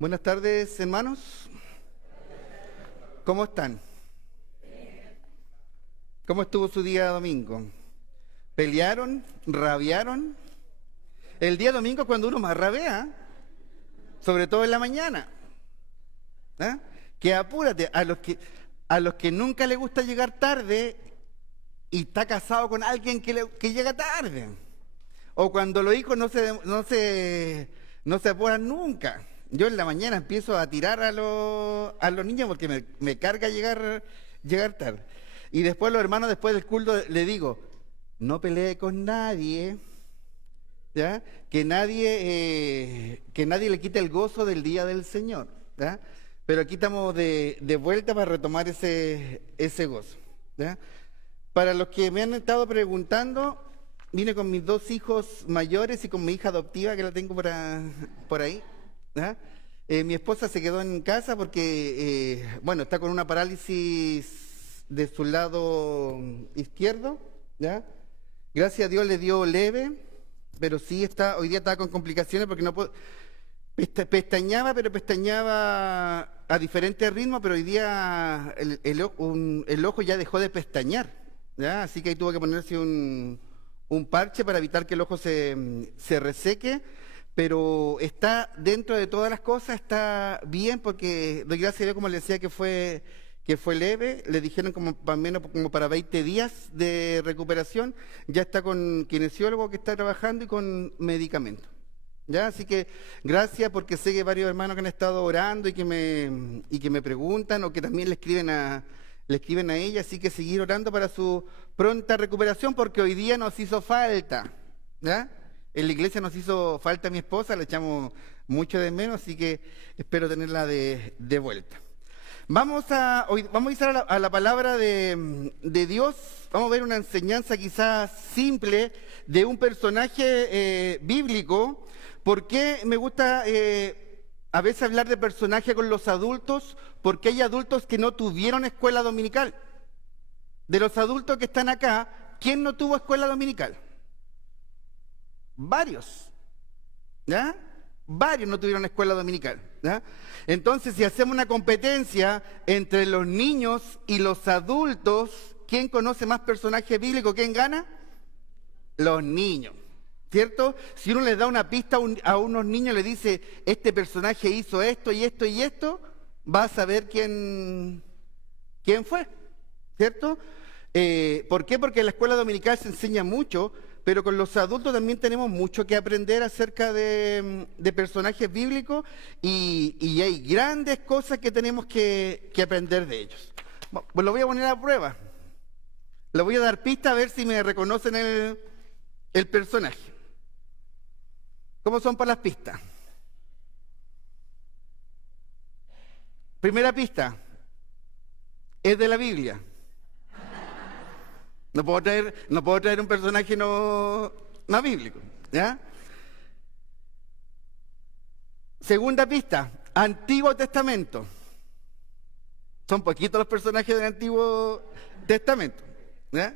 Buenas tardes, hermanos. ¿Cómo están? ¿Cómo estuvo su día domingo? ¿Pelearon? ¿Rabiaron? El día domingo es cuando uno más rabia, sobre todo en la mañana. ¿Ah? Que apúrate, a los que nunca le gusta llegar tarde y está casado con alguien que llega tarde. O cuando los hijos no se apuran nunca. Yo en la mañana empiezo a tirar a los niños porque me carga llegar tarde. Y después los hermanos, después del culto, le digo, no pelee con nadie, ¿ya? Que nadie le quite el gozo del día del Señor, ¿ya? Pero aquí estamos de vuelta para retomar ese gozo, ¿ya? Para los que me han estado preguntando, vine con mis dos hijos mayores y con mi hija adoptiva que la tengo por ahí. ¿Ah? Mi esposa se quedó en casa porque, está con una parálisis de su lado izquierdo, ¿ya? Gracias a Dios le dio leve, pero sí hoy día está con complicaciones porque no puedo, pestañaba a diferentes ritmos, pero hoy día el ojo ya dejó de pestañear, ¿ya? Así que ahí tuvo que ponerse un parche para evitar que el ojo se reseque. Pero está dentro de todas las cosas, está bien, porque doy gracias a Dios, como le decía, que fue leve. Le dijeron como para 20 días de recuperación. Ya está con kinesiólogo que está trabajando y con medicamentos. ¿Ya? Así que gracias, porque sé que varios hermanos que han estado orando y que me preguntan, o que también le escriben a ella. Así que seguir orando para su pronta recuperación, porque hoy día nos hizo falta, ¿ya? En la iglesia nos hizo falta a mi esposa, la echamos mucho de menos, así que espero tenerla de vuelta. Vamos a ir a la palabra de Dios. Vamos a ver una enseñanza quizás simple de un personaje bíblico. ¿Por qué me gusta a veces hablar de personaje con los adultos? Porque hay adultos que no tuvieron escuela dominical. De los adultos que están acá, ¿quién no tuvo escuela dominical? Varios, ¿ya? Varios no tuvieron escuela dominical, ¿ya? Entonces, si hacemos una competencia entre los niños y los adultos, ¿quién conoce más personajes bíblicos? ¿Quién gana? Los niños, ¿cierto? Si uno les da una pista a unos niños, le dice, este personaje hizo esto y esto y esto, va a saber quién fue, ¿cierto? ¿Por qué? Porque en la escuela dominical se enseña mucho, pero con los adultos también tenemos mucho que aprender acerca de personajes bíblicos y hay grandes cosas que tenemos que aprender de ellos. Pues lo voy a poner a prueba. Le voy a dar pista a ver si me reconocen el personaje. ¿Cómo son para las pistas? Primera pista. Es de la Biblia. No puedo traer un personaje no bíblico, ¿ya? Segunda pista, Antiguo Testamento. Son poquitos los personajes del Antiguo Testamento, ¿ya?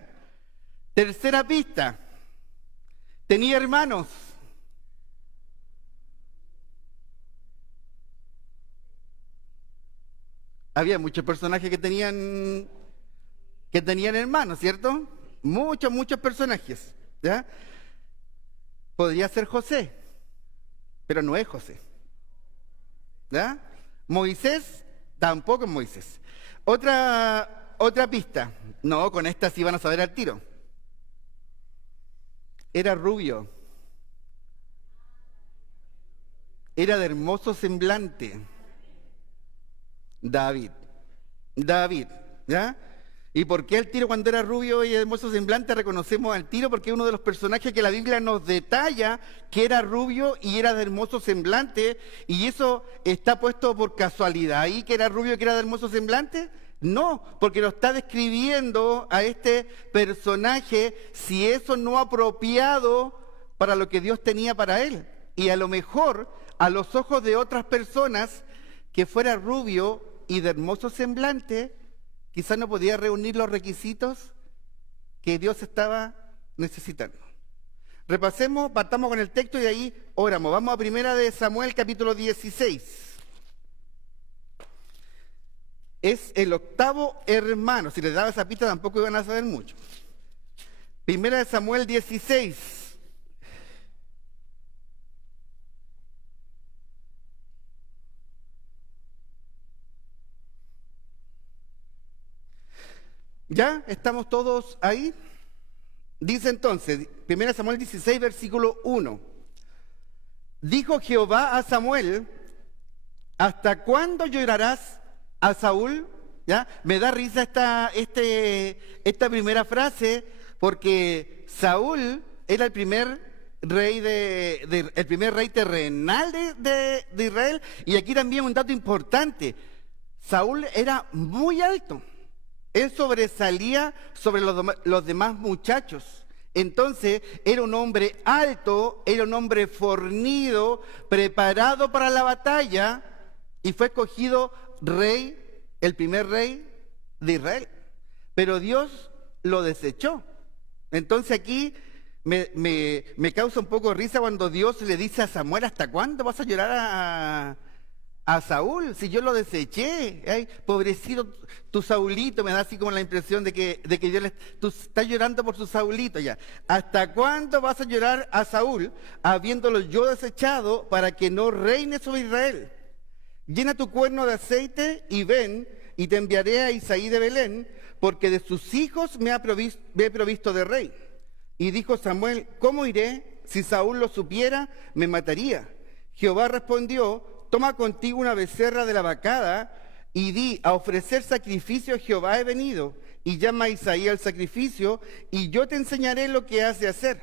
Tercera pista, tenía hermanos. Había muchos personajes que tenían hermanos, ¿cierto? Muchos personajes, ¿ya? Podría ser José, pero no es José, ¿ya? Moisés, tampoco es Moisés. Otra pista, no, con esta sí van a saber al tiro. Era rubio, era de hermoso semblante. David, ¿ya? ¿Y por qué al tiro cuando era rubio y de hermoso semblante reconocemos al tiro? Porque es uno de los personajes que la Biblia nos detalla que era rubio y era de hermoso semblante, y eso está puesto por casualidad ahí, que era rubio y que era de hermoso semblante. No, porque lo está describiendo a este personaje, si eso no apropiado para lo que Dios tenía para él. Y a lo mejor, a los ojos de otras personas, que fuera rubio y de hermoso semblante, quizás no podía reunir los requisitos que Dios estaba necesitando. Repasemos, partamos con el texto y de ahí oramos. Vamos a 1 de Samuel, capítulo 16. es el octavo hermano. Si les daba esa pista tampoco iban a saber mucho. Primera de Samuel 16. ¿Ya? ¿Estamos todos ahí? Dice entonces, 1 Samuel 16, versículo 1. Dijo Jehová a Samuel, ¿hasta cuándo llorarás a Saúl? ¿Ya? Me da risa esta primera frase, porque Saúl era el primer rey el primer rey terrenal de Israel. Y aquí también un dato importante: Saúl era muy alto. Él sobresalía sobre los demás muchachos. Entonces era un hombre alto, era un hombre fornido, preparado para la batalla, y fue escogido rey, el primer rey de Israel. Pero Dios lo desechó. Entonces aquí me causa un poco de risa cuando Dios le dice a Samuel: ¿hasta cuándo vas a llorar a Saúl? Si yo lo deseché. Ay, pobrecito tu Saulito. Me da así como la impresión de que tú estás llorando por su Saulito. Ya. ¿Hasta cuándo vas a llorar a Saúl, habiéndolo yo desechado, para que no reine sobre Israel? Llena tu cuerno de aceite y ven, y te enviaré a Isaí de Belén, porque de sus hijos me he provisto de rey. Y dijo Samuel: ¿cómo iré? Si Saúl lo supiera, me mataría. Jehová respondió: toma contigo una becerra de la vacada y di: a ofrecer sacrificio a Jehová he venido. Y llama a Isaí al sacrificio, y yo te enseñaré lo que has de hacer,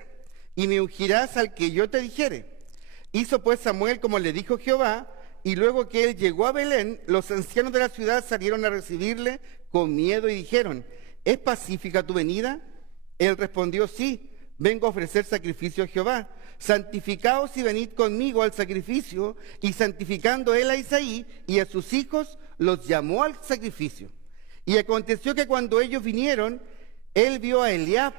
y me ungirás al que yo te dijere. Hizo pues Samuel como le dijo Jehová, y luego que él llegó a Belén, los ancianos de la ciudad salieron a recibirle con miedo y dijeron: ¿es pacífica tu venida? Él respondió: sí, vengo a ofrecer sacrificio a Jehová. Santificaos y venid conmigo al sacrificio. Y santificando él a Isaí y a sus hijos, los llamó al sacrificio. Y aconteció que cuando ellos vinieron, él vio a Eliab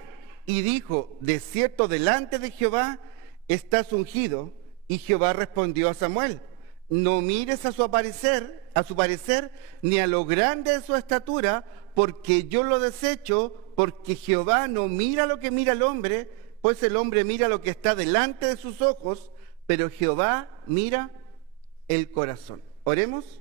y dijo: de cierto delante de Jehová estás ungido. Y Jehová respondió a Samuel: no mires a su parecer, ni a lo grande de su estatura, porque yo lo desecho, porque Jehová no mira lo que mira el hombre, pues el hombre mira lo que está delante de sus ojos, pero Jehová mira el corazón. Oremos.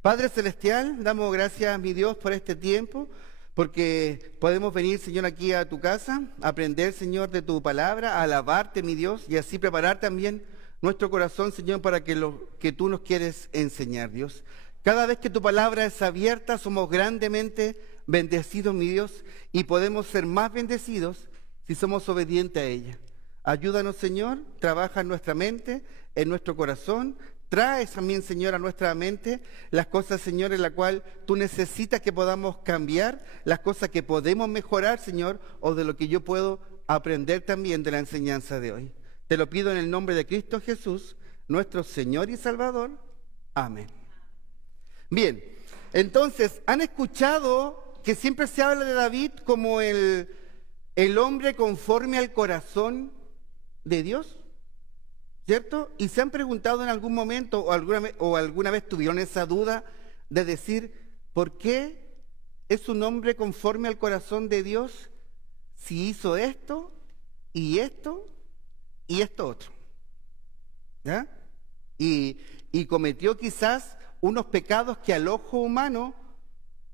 Padre Celestial, damos gracias, mi Dios, por este tiempo, porque podemos venir, Señor, aquí a tu casa, a aprender, Señor, de tu palabra, a alabarte, mi Dios, y así preparar también nuestro corazón, Señor, para que lo que tú nos quieres enseñar, Dios. Cada vez que tu palabra es abierta, somos grandemente bendecidos, mi Dios, y podemos ser más bendecidos si somos obedientes a ella. Ayúdanos, Señor, trabaja en nuestra mente, en nuestro corazón. Trae también, Señor, a nuestra mente las cosas, Señor, en las cuales tú necesitas que podamos cambiar, las cosas que podemos mejorar, Señor, o de lo que yo puedo aprender también de la enseñanza de hoy. Te lo pido en el nombre de Cristo Jesús, nuestro Señor y Salvador. Amén. Bien, entonces, ¿han escuchado que siempre se habla de David como el hombre conforme al corazón de Dios? ¿Cierto? ¿Y se han preguntado en algún momento o alguna vez tuvieron esa duda de decir: ¿por qué es un hombre conforme al corazón de Dios si hizo esto y esto y esto otro? ¿Ya? Y cometió quizás unos pecados que al ojo humano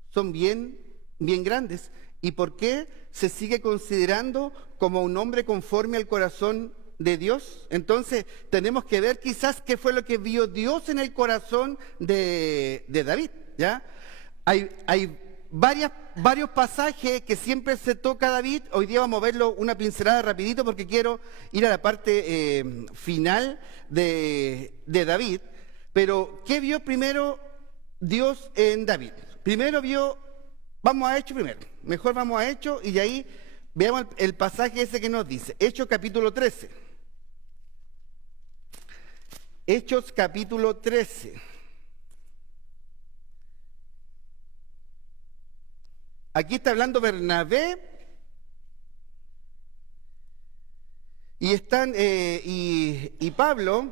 son bien grandes. ¿Y por qué se sigue considerando como un hombre conforme al corazón de Dios? Entonces tenemos que ver quizás qué fue lo que vio Dios en el corazón de David, ¿ya? Hay varios pasajes que siempre se toca a David. Hoy día vamos a verlo una pincelada rapidito porque quiero ir a la parte final de David. Pero ¿qué vio primero Dios en David? Vamos a Hechos primero. Mejor vamos a Hechos y de ahí veamos el pasaje ese que nos dice. Hechos capítulo 13. Hechos capítulo 13. Aquí está hablando Bernabé y están y Pablo,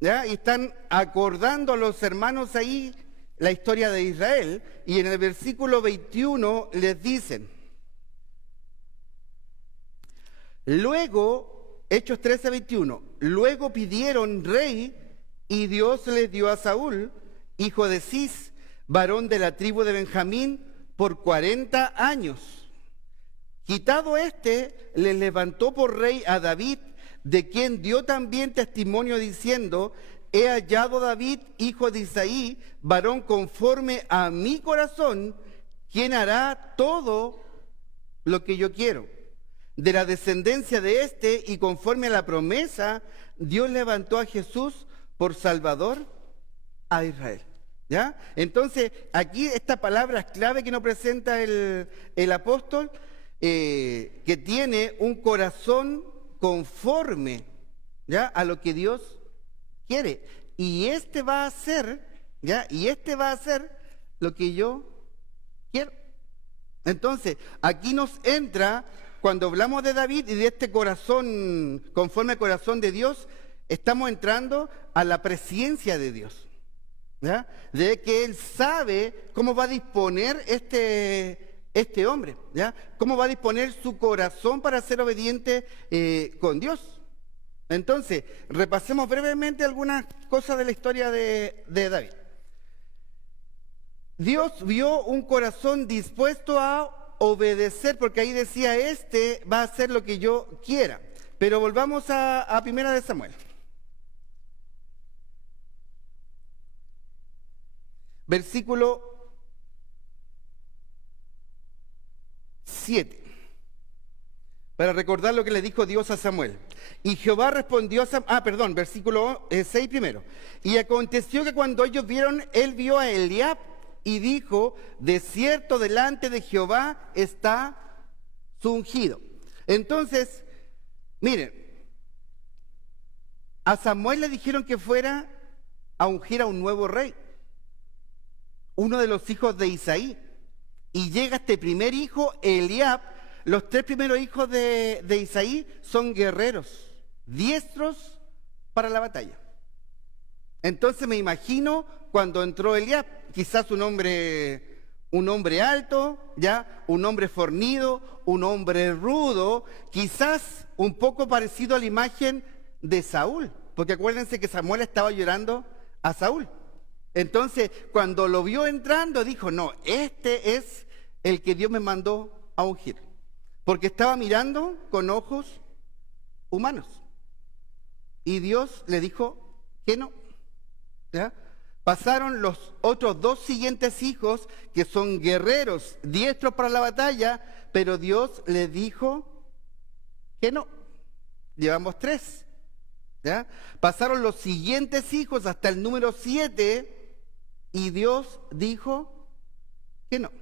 ¿ya? Y están acordando a los hermanos ahí la historia de Israel, y en el versículo 21 les dicen, luego, Hechos 13:21, luego pidieron rey y Dios les dio a Saúl, hijo de Cis, varón de la tribu de Benjamín, por 40 años. Quitado este, les levantó por rey a David, de quien dio también testimonio diciendo, he hallado a David, hijo de Isaí, varón conforme a mi corazón, quien hará todo lo que yo quiero. De la descendencia de este y conforme a la promesa, Dios levantó a Jesús por Salvador a Israel. ¿Ya? Entonces, aquí esta palabra es clave que nos presenta el apóstol, que tiene un corazón conforme, ¿ya?, a lo que Dios quiere. Y este va a hacer, ¿ya?, y este va a hacer lo que yo quiero. Entonces, aquí nos entra, cuando hablamos de David y de este corazón conforme al corazón de Dios, estamos entrando a la presencia de Dios, ¿ya?, de que Él sabe cómo va a disponer este hombre, ¿ya?, cómo va a disponer su corazón para ser obediente con Dios. Entonces, repasemos brevemente algunas cosas de la historia de David. Dios vio un corazón dispuesto a obedecer, porque ahí decía, este va a hacer lo que yo quiera. Pero volvamos a Primera de Samuel. Versículo 7. Para recordar lo que le dijo Dios a Samuel. Y Jehová respondió a Samuel, versículo 6 primero. Y aconteció que cuando ellos vieron, él vio a Eliab y dijo, de cierto delante de Jehová está su ungido. Entonces, miren, a Samuel le dijeron que fuera a ungir a un nuevo rey, uno de los hijos de Isaí. Y llega este primer hijo, Eliab. Los 3 primeros hijos de Isaí son guerreros, diestros para la batalla. Entonces me imagino cuando entró Eliab, quizás un hombre alto, ya, un hombre fornido, un hombre rudo, quizás un poco parecido a la imagen de Saúl, porque acuérdense que Samuel estaba llorando a Saúl. Entonces, cuando lo vio entrando, dijo, no, este es el que Dios me mandó a ungir. Porque estaba mirando con ojos humanos. Y Dios le dijo que no. ¿Ya? Pasaron los otros 2 siguientes hijos, que son guerreros, diestros para la batalla, pero Dios le dijo que no. Llevamos 3. ¿Ya? Pasaron los siguientes hijos hasta el número 7, y Dios dijo que no.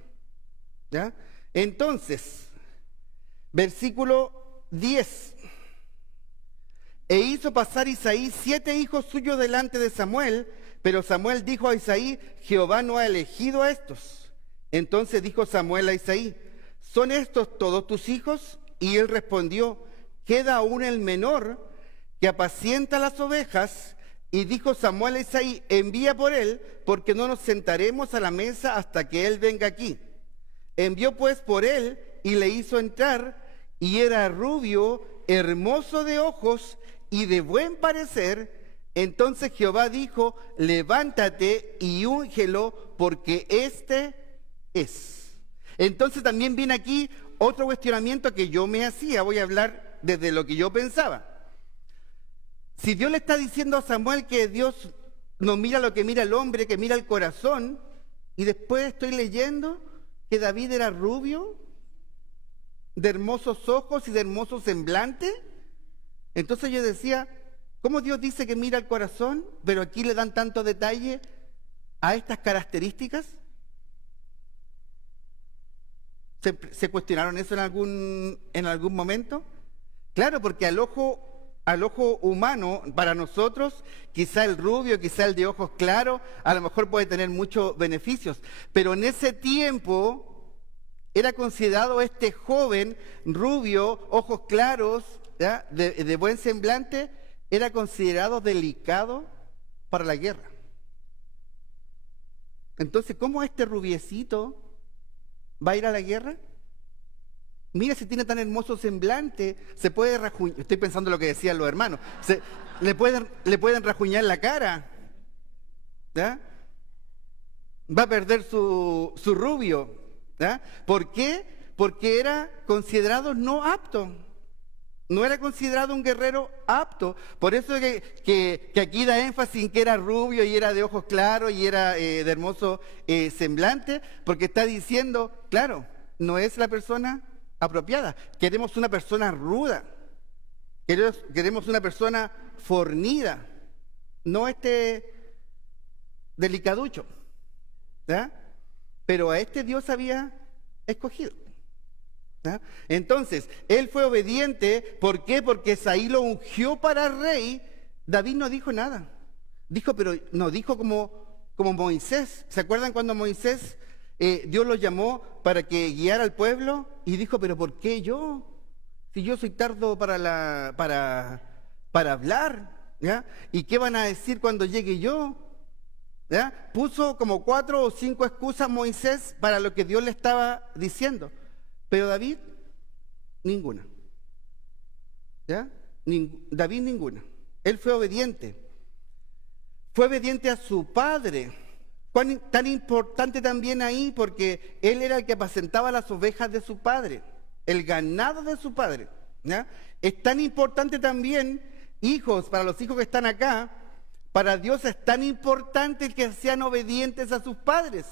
¿Ya? Entonces, versículo 10. E hizo pasar Isaí 7 hijos suyos delante de Samuel, pero Samuel dijo a Isaí, Jehová no ha elegido a estos. Entonces dijo Samuel a Isaí, ¿son estos todos tus hijos? Y él respondió, queda aún el menor, que apacienta las ovejas. Y dijo Samuel a Isaí, envía por él, porque no nos sentaremos a la mesa hasta que él venga aquí. Envió pues por él y le hizo entrar, y era rubio, hermoso de ojos y de buen parecer. Entonces Jehová dijo, levántate y úngelo, porque este es. Entonces también viene aquí otro cuestionamiento que yo me hacía. Voy a hablar desde lo que yo pensaba. Si Dios le está diciendo a Samuel que Dios no mira lo que mira el hombre, que mira el corazón, y después estoy leyendo que David era rubio, de hermosos ojos y de hermoso semblante, entonces yo decía, ¿cómo Dios dice que mira el corazón, pero aquí le dan tanto detalle a estas características? ¿Se cuestionaron eso en algún momento? Claro, porque al ojo humano, para nosotros, quizá el rubio, quizá el de ojos claros, a lo mejor puede tener muchos beneficios, pero en ese tiempo era considerado este joven rubio, ojos claros, ¿ya?, de buen semblante, era considerado delicado para la guerra. Entonces, ¿cómo este rubiecito va a ir a la guerra? Mira si tiene tan hermoso semblante, se puede rajuñar, estoy pensando lo que decían los hermanos, le pueden rajuñar la cara, ¿ya? Va a perder su rubio, ¿ya? ¿Por qué? Porque era considerado no apto, no era considerado un guerrero apto. Por eso que aquí da énfasis en que era rubio y era de ojos claros y era de hermoso semblante, porque está diciendo, claro, no es la persona apropiada. Queremos una persona ruda, queremos una persona fornida, no este delicaducho, ¿ya? Pero a este Dios había escogido, ¿ya? Entonces, él fue obediente. ¿Por qué? Porque Esaí lo ungió para rey. David no dijo nada. Dijo, pero no dijo como Moisés. ¿Se acuerdan cuando Moisés, Dios lo llamó para que guiara al pueblo? Y dijo, pero ¿por qué yo? Si yo soy tardo para hablar, ¿ya? ¿Y qué van a decir cuando llegue yo? ¿Ya? Puso como 4 o 5 excusas Moisés para lo que Dios le estaba diciendo. Pero David, ninguna. ¿Ya? David, ninguna. Él fue obediente. Fue obediente a su padre. Tan importante también ahí, porque él era el que apacentaba las ovejas de su padre, el ganado de su padre, ¿ya? Es tan importante también, hijos, para los hijos que están acá, para Dios es tan importante el que sean obedientes a sus padres.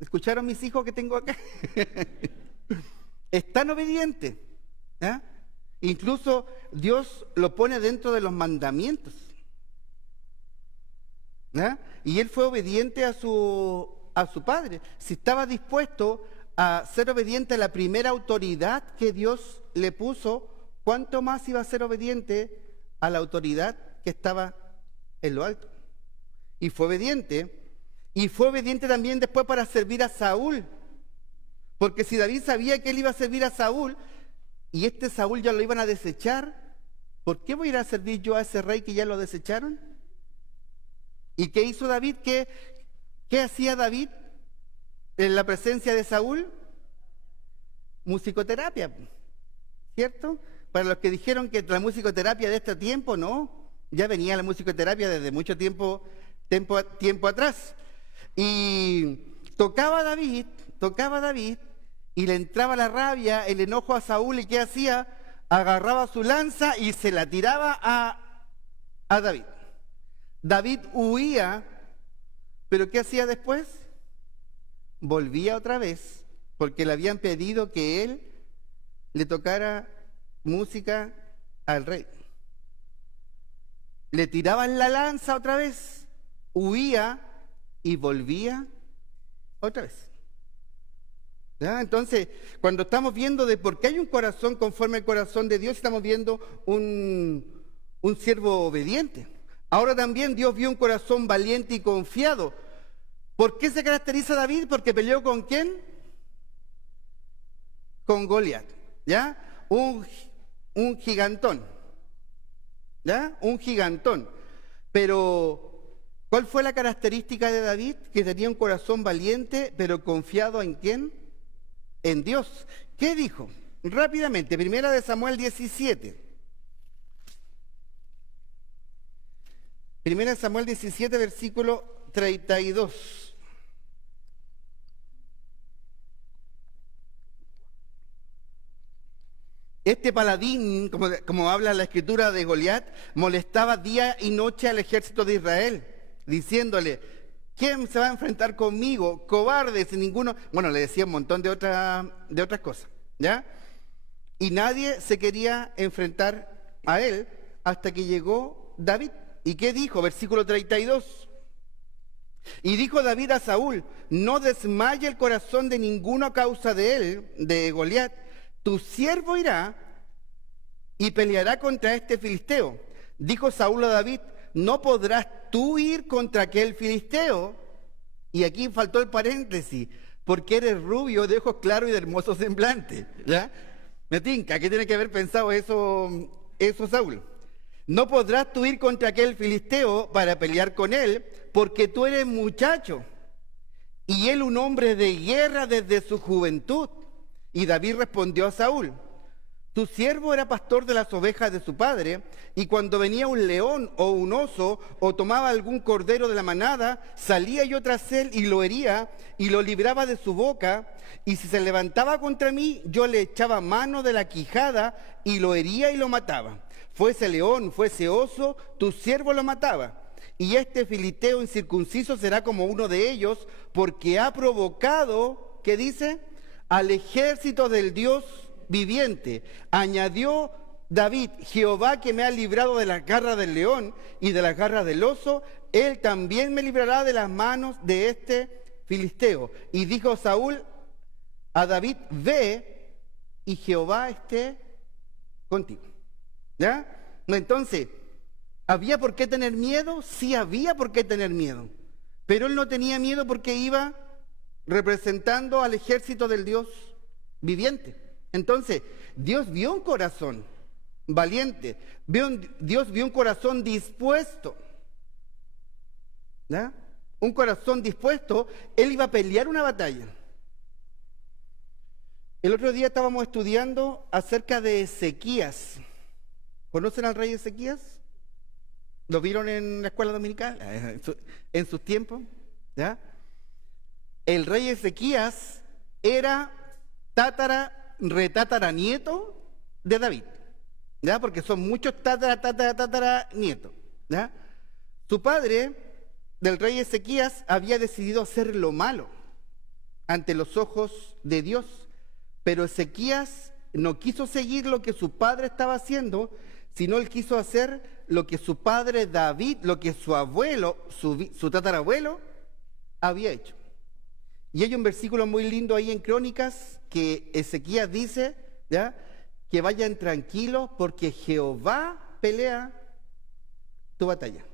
¿Escucharon mis hijos que tengo acá? Es tan obediente, ¿ya? Incluso Dios lo pone dentro de los mandamientos, ¿ya? Y él fue obediente a su padre. Si estaba dispuesto a ser obediente a la primera autoridad que Dios le puso, ¿cuánto más iba a ser obediente a la autoridad que estaba en lo alto? Y fue obediente también después para servir a Saúl. Porque si David sabía que él iba a servir a Saúl y este Saúl ya lo iban a desechar, ¿por qué voy a ir a servir yo a ese rey que ya lo desecharon? ¿Y qué hizo David? ¿Qué hacía David en la presencia de Saúl? Musicoterapia, ¿cierto? Para los que dijeron que la musicoterapia de este tiempo, no, ya venía la musicoterapia desde mucho tiempo atrás. Y tocaba David y le entraba la rabia, el enojo a Saúl, y ¿qué hacía? Agarraba su lanza y se la tiraba a David. David huía, pero ¿qué hacía después? Volvía otra vez, porque le habían pedido que él le tocara música al rey. Le tiraban la lanza otra vez, huía y volvía otra vez. ¿Ya? Entonces, cuando estamos viendo de por qué hay un corazón conforme al corazón de Dios, estamos viendo un siervo obediente. Ahora también Dios vio un corazón valiente y confiado. ¿Por qué se caracteriza David? Porque peleó ¿con quién? Con Goliat, ¿ya? Un gigantón, ¿ya? Un gigantón. Pero, ¿cuál fue la característica de David? Que tenía un corazón valiente, pero confiado ¿en quién? En Dios. ¿Qué dijo? Rápidamente, 1 Samuel 17. 1 Samuel 17, versículo 32. Este paladín, como habla la escritura de Goliat, molestaba día y noche al ejército de Israel, diciéndole, ¿quién se va a enfrentar conmigo? Cobardes, ninguno. Bueno, le decía un montón de otras cosas, ¿ya? Y nadie se quería enfrentar a él hasta que llegó David. ¿Y qué dijo? Versículo 32. Y dijo David a Saúl, no desmaye el corazón de ninguno a causa de él, de Goliat. Tu siervo irá y peleará contra este filisteo. Dijo Saúl a David, no podrás tú ir contra aquel filisteo. Y aquí faltó el paréntesis, porque eres rubio, de ojos claros y de hermoso semblante. ¿Ya? Me tinca, ¿qué tiene que haber pensado eso Saúl? No podrás tú ir contra aquel filisteo para pelear con él, porque tú eres muchacho, y él un hombre de guerra desde su juventud. Y David respondió a Saúl: tu siervo era pastor de las ovejas de su padre, y cuando venía un león o un oso, o tomaba algún cordero de la manada, salía yo tras él y lo hería, y lo libraba de su boca, y si se levantaba contra mí, yo le echaba mano de la quijada, y lo hería y lo mataba. Fuese león, fuese oso, tu siervo lo mataba. Y este filisteo incircunciso será como uno de ellos, porque ha provocado, ¿qué dice?, al ejército del Dios viviente. Añadió David: Jehová, que me ha librado de las garras del león y de las garras del oso, él también me librará de las manos de este filisteo. Y dijo Saúl a David: ve, y Jehová esté contigo. ¿Ya? Entonces, ¿había por qué tener miedo? Sí, había por qué tener miedo. Pero él no tenía miedo porque iba representando al ejército del Dios viviente. Entonces, Dios vio un corazón valiente, Dios vio un corazón dispuesto. ¿Ya? Un corazón dispuesto, él iba a pelear una batalla. El otro día estábamos estudiando acerca de Ezequías. ¿Conocen al rey Ezequías? ¿Lo vieron en la escuela dominical? En sus tiempos. ¿Ya? El rey Ezequías era retataranieto de David, ¿ya? Porque son muchos tataranietos, ¿ya? Su padre, del rey Ezequías, había decidido hacer lo malo ante los ojos de Dios, pero Ezequías no quiso seguir lo que su padre estaba haciendo, sino él quiso hacer lo que su padre David, lo que su abuelo, su tatarabuelo, había hecho. Y hay un versículo muy lindo ahí en Crónicas que Ezequías dice, ¿ya?, que vayan tranquilos porque Jehová pelea tu batalla.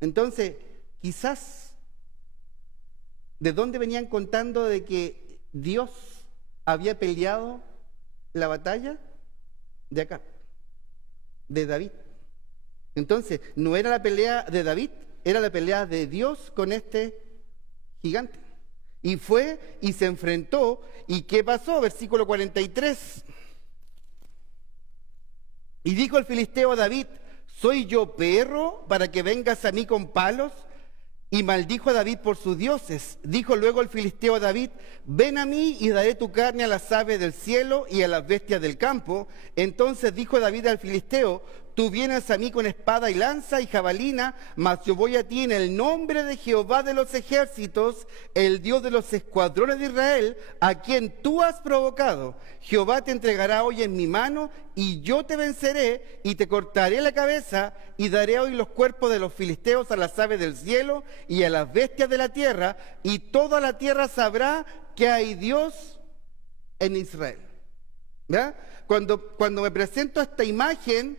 Entonces, quizás, ¿de dónde venían contando de que Dios había peleado la batalla? De acá, de David. Entonces, no era la pelea de David, era la pelea de Dios con este gigante. Y fue y se enfrentó. ¿Y qué pasó? Versículo 43. Y dijo el filisteo a David: ¿soy yo perro para que vengas a mí con palos? Y maldijo a David por sus dioses. Dijo luego el filisteo a David: ven a mí y daré tu carne a las aves del cielo y a las bestias del campo. Entonces dijo David al filisteo: tú vienes a mí con espada y lanza y jabalina, mas yo voy a ti en el nombre de Jehová de los ejércitos, el Dios de los escuadrones de Israel, a quien tú has provocado. Jehová te entregará hoy en mi mano, y yo te venceré, y te cortaré la cabeza, y daré hoy los cuerpos de los filisteos a las aves del cielo y a las bestias de la tierra, y toda la tierra sabrá que hay Dios en Israel. ¿Ya? Cuando me presento a esta imagen,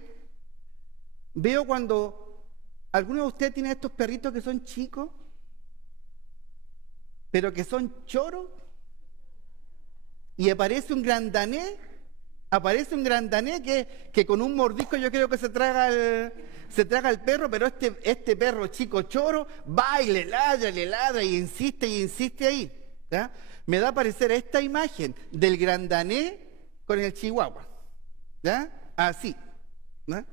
veo cuando algunos de ustedes tienen estos perritos que son chicos, pero que son choros, y aparece un gran danés que con un mordisco yo creo que se traga el perro, pero este perro chico choro va y le ladra y insiste ahí. ¿Ya? Me da a parecer esta imagen del gran danés con el chihuahua. ¿Ya? Así. ¿Ya?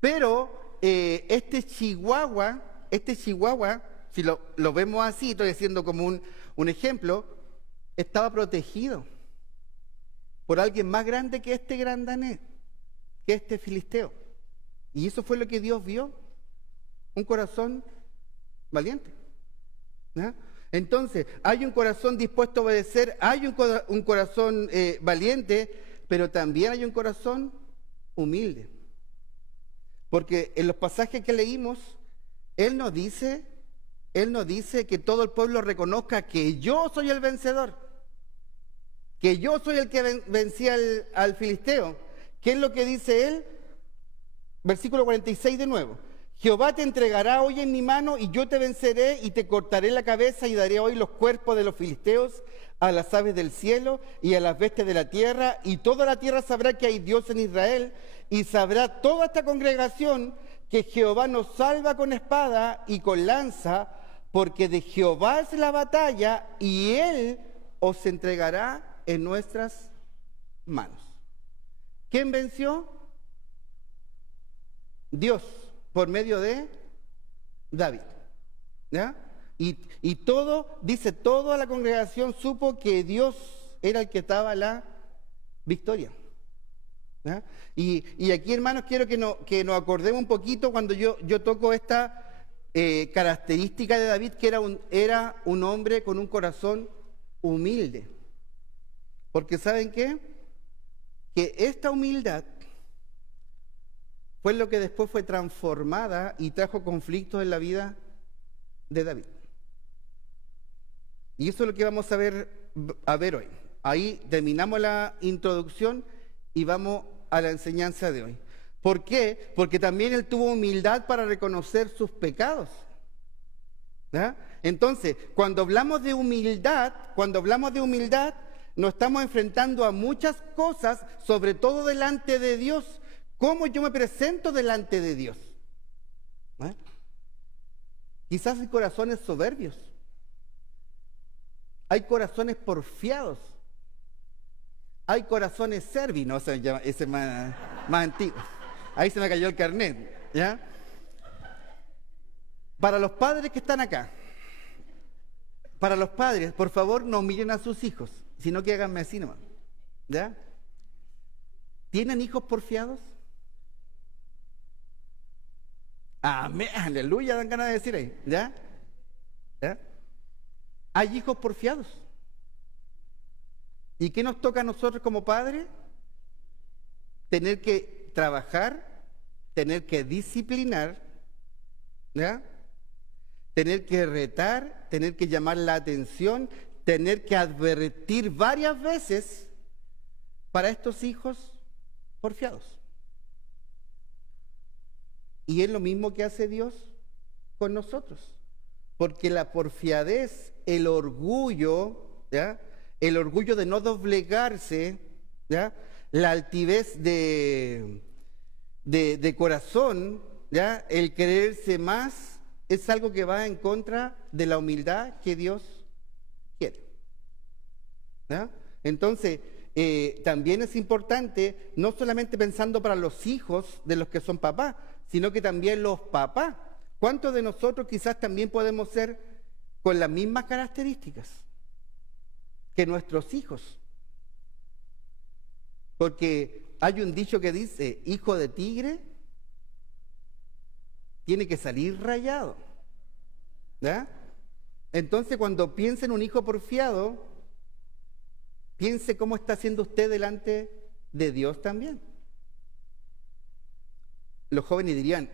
Pero este chihuahua, si lo vemos así, estoy haciendo como un ejemplo, estaba protegido por alguien más grande que este gran danés, que este filisteo. Y eso fue lo que Dios vio, un corazón valiente. ¿Ya? Entonces, hay un corazón dispuesto a obedecer, hay un corazón valiente, pero también hay un corazón humilde. Porque en los pasajes que leímos, Él nos dice que todo el pueblo reconozca que yo soy el vencedor, que yo soy el que vencía al filisteo. ¿Qué es lo que dice Él? Versículo 46 de nuevo. Jehová te entregará hoy en mi mano, y yo te venceré y te cortaré la cabeza, y daré hoy los cuerpos de los filisteos a las aves del cielo y a las bestias de la tierra, y toda la tierra sabrá que hay Dios en Israel. y sabrá toda esta congregación que Jehová nos salva con espada y con lanza, porque de Jehová es la batalla y Él os entregará en nuestras manos. ¿Quién venció? Dios, por medio de David. ¿Ya? Y todo, dice, toda la congregación supo que Dios era el que daba la victoria. ¿Ya? Y aquí, hermanos, quiero que nos acordemos un poquito cuando yo toco esta característica de David, que era un hombre con un corazón humilde. Porque ¿saben qué? Que esta humildad fue lo que después fue transformada y trajo conflictos en la vida de David. Y eso es lo que vamos a ver hoy. Ahí terminamos la introducción y vamos a la enseñanza de hoy. ¿Por qué? Porque también él tuvo humildad para reconocer sus pecados. ¿Ya? Entonces, cuando hablamos de humildad, nos estamos enfrentando a muchas cosas, sobre todo delante de Dios. ¿Cómo yo me presento delante de Dios? ¿Eh? Quizás hay corazones soberbios. Hay corazones porfiados. Hay corazones servi, no, ese es más antiguo. Ahí se me cayó el carnet, ¿ya? Para los padres que están acá, para los padres, por favor, no miren a sus hijos, sino que háganme así nomás, ¿ya? ¿Tienen hijos porfiados? Amén, aleluya, dan ganas de decir ahí, ¿ya? ¿Ya? Hay hijos porfiados. ¿Y qué nos toca a nosotros como padres? Tener que trabajar, tener que disciplinar, ¿ya? Tener que retar, tener que llamar la atención, tener que advertir varias veces para estos hijos porfiados. Y es lo mismo que hace Dios con nosotros. Porque la porfiadez, el orgullo, ¿ya? El orgullo de no doblegarse, ¿ya? La altivez de corazón, ¿ya? El creerse más, es algo que va en contra de la humildad que Dios quiere. ¿Ya? Entonces, también es importante, no solamente pensando para los hijos de los que son papás, sino que también los papás. ¿Cuántos de nosotros quizás también podemos ser con las mismas características que nuestros hijos? Porque hay un dicho que dice, hijo de tigre tiene que salir rayado. ¿Ya? Entonces, cuando piense en un hijo porfiado, piense cómo está haciendo usted delante de Dios también. Los jóvenes dirían,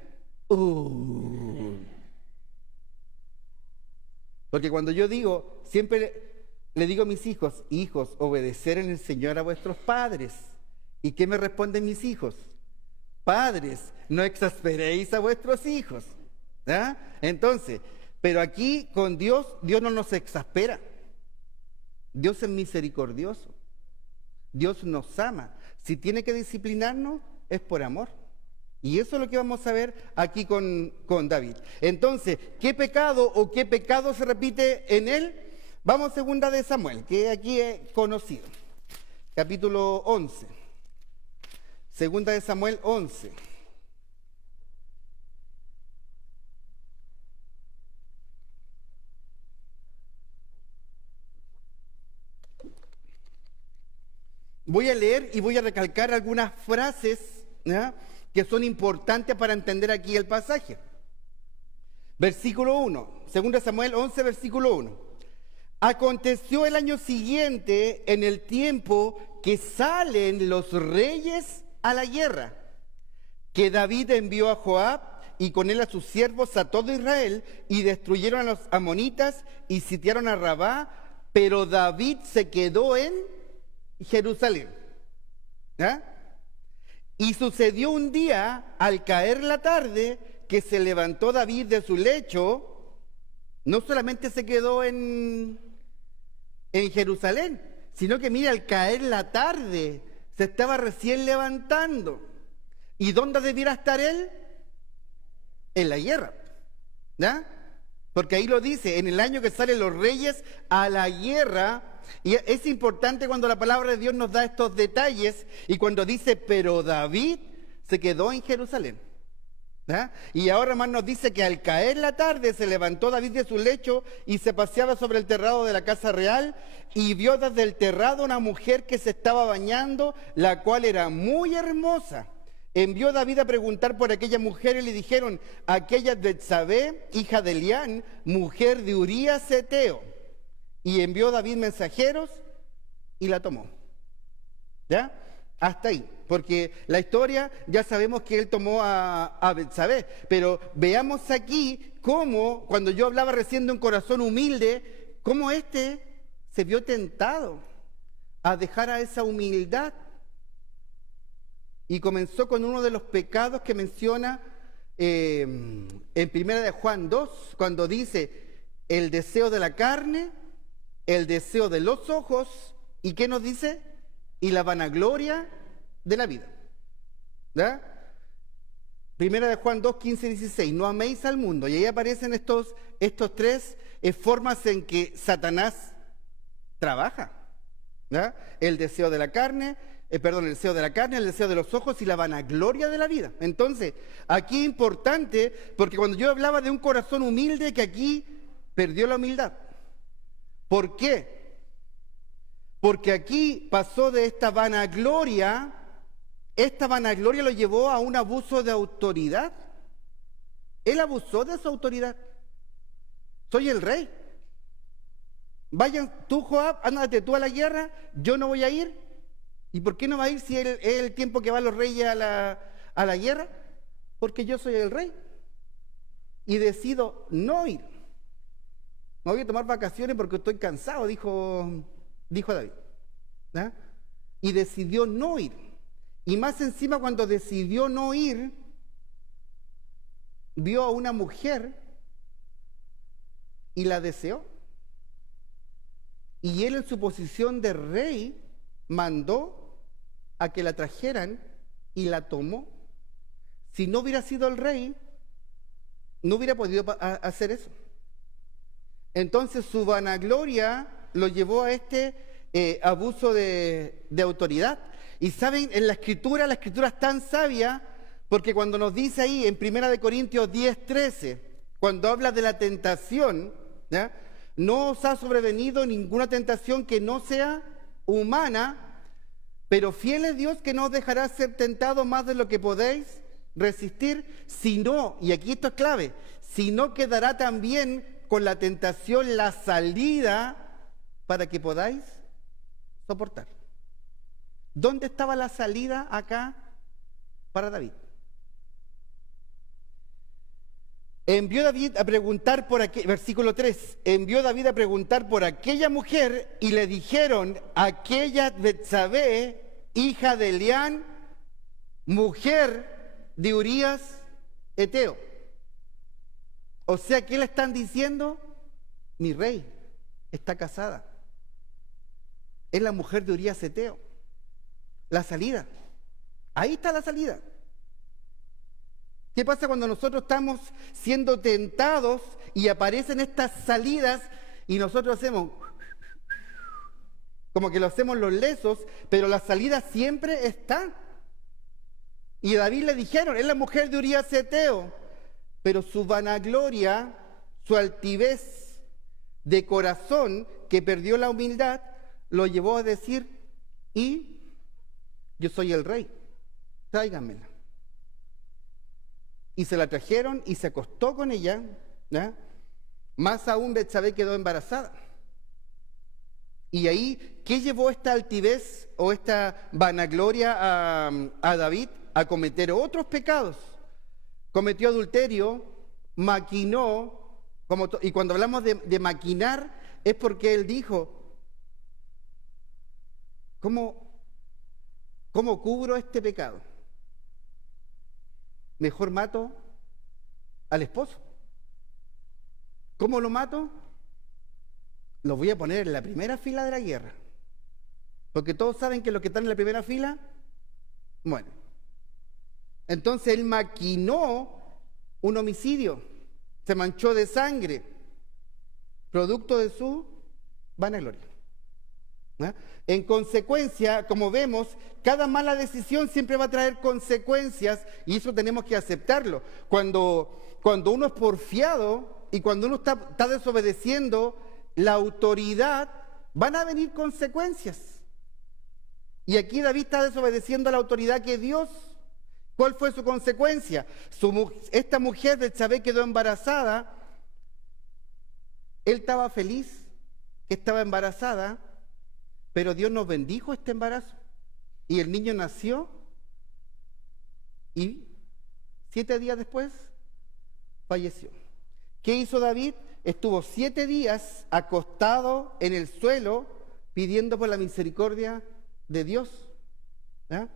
porque cuando yo digo, siempre le digo a mis hijos, hijos, obedecer en el Señor a vuestros padres. ¿Y qué me responden mis hijos? Padres, no exasperéis a vuestros hijos. ¿Ya? Entonces, pero aquí con Dios, Dios no nos exaspera. Dios es misericordioso. Dios nos ama. Si tiene que disciplinarnos, es por amor. Y eso es lo que vamos a ver aquí con David. Entonces, ¿qué pecado o qué pecado se repite en él? Vamos a segunda de Samuel, que aquí es conocido. Capítulo 11. Segunda de Samuel 11. Voy a leer y voy a recalcar algunas frases, ¿ya?, que son importantes para entender aquí el pasaje. Versículo 1, 2 Samuel 11, versículo 1. Aconteció el año siguiente, en el tiempo que salen los reyes a la guerra, que David envió a Joab y con él a sus siervos a todo Israel, y destruyeron a los amonitas y sitiaron a Rabá, pero David se quedó en Jerusalén. ¿Ya? Y sucedió un día, al caer la tarde, que se levantó David de su lecho. No solamente se quedó en Jerusalén, sino que mira, al caer la tarde, se estaba recién levantando. ¿Y dónde debiera estar él? En la guerra, ¿ya? Porque ahí lo dice, en el año que salen los reyes a la guerra. Y es importante cuando la palabra de Dios nos da estos detalles y cuando dice, pero David se quedó en Jerusalén. ¿Ya? Y ahora más nos dice que al caer la tarde se levantó David de su lecho y se paseaba sobre el terrado de la casa real y vio desde el terrado una mujer que se estaba bañando, la cual era muy hermosa. Envió David a preguntar por aquella mujer y le dijeron, aquella es Betsabé, hija de Elián, mujer de Urías Heteo. Y envió David mensajeros y la tomó. ¿Ya? Hasta ahí, porque la historia ya sabemos que él tomó a Betsabé, pero veamos aquí cómo, cuando yo hablaba recién de un corazón humilde, cómo se vio tentado a dejar a esa humildad y comenzó con uno de los pecados que menciona en 1 de Juan 2, cuando dice el deseo de la carne, el deseo de los ojos, ¿y qué nos dice? Y la vanagloria de la vida. ¿Ya? Primera de Juan 2, 15 y 16. No améis al mundo. Y ahí aparecen estos tres formas en que Satanás trabaja. ¿Ya? El deseo de la carne, el deseo de la carne, el deseo de los ojos y la vanagloria de la vida. Entonces, aquí es importante, porque cuando yo hablaba de un corazón humilde, que aquí perdió la humildad. ¿Por qué? Porque aquí pasó de esta vanagloria lo llevó a un abuso de autoridad. Él abusó de su autoridad. Soy el rey. Vayan tú, Joab, ándate tú a la guerra, yo no voy a ir. ¿Y por qué no va a ir si es el tiempo que van los reyes a la guerra? Porque yo soy el rey. Y decido no ir. Me voy a tomar vacaciones porque estoy cansado, dijo David. ¿Ah? Y decidió no ir. Y más encima, cuando decidió no ir, vio a una mujer y la deseó. Y él, en su posición de rey, mandó a que la trajeran y la tomó. Si no hubiera sido el rey, no hubiera podido hacer eso. Entonces su vanagloria lo llevó a abuso de autoridad. Y saben, en la escritura es tan sabia, porque cuando nos dice ahí en 1 Corintios 10:13, cuando habla de la tentación, ¿ya? No os ha sobrevenido ninguna tentación que no sea humana, pero fiel es Dios que no os dejará ser tentado más de lo que podéis resistir, sino, y aquí esto es clave, sino quedará también con la tentación la salida para que podáis soportar. ¿Dónde estaba la salida acá para David? Envió David a preguntar por versículo 3, envió David a preguntar por aquella mujer y le dijeron, aquella Betsabé, hija de Elián, mujer de Urías Heteo. O sea, ¿qué le están diciendo? Mi rey está casada. Es la mujer de Urías Heteo. La salida. Ahí está la salida. ¿Qué pasa cuando nosotros estamos siendo tentados y aparecen estas salidas y nosotros hacemos como que lo hacemos los lesos, pero la salida siempre está? Y a David le dijeron, es la mujer de Urías Heteo, pero su vanagloria, su altivez de corazón, que perdió la humildad, lo llevó a decir, y yo soy el rey, tráiganmela. Y se la trajeron y se acostó con ella, ¿ya? Más aún Betsabé quedó embarazada. Y ahí, ¿qué llevó esta altivez o esta vanagloria a David a cometer otros pecados? Cometió adulterio, maquinó, y cuando hablamos de maquinar es porque él dijo, ¿cómo cubro este pecado? Mejor mato al esposo. ¿Cómo lo mato? Lo voy a poner en la primera fila de la guerra. Porque todos saben que los que están en la primera fila, mueren. Entonces él maquinó un homicidio, se manchó de sangre, producto de su vanagloria. ¿Ah? En consecuencia, como vemos, cada mala decisión siempre va a traer consecuencias y eso tenemos que aceptarlo. Cuando uno es porfiado y cuando uno está desobedeciendo la autoridad, van a venir consecuencias. Y aquí David está desobedeciendo a la autoridad que es Dios. ¿Cuál fue su consecuencia? Esta mujer de Betsabé quedó embarazada. Él estaba feliz que estaba embarazada, pero Dios nos bendijo este embarazo. Y el niño nació y 7 días después falleció. ¿Qué hizo David? Estuvo 7 días acostado en el suelo pidiendo por la misericordia de Dios. ¿Ah?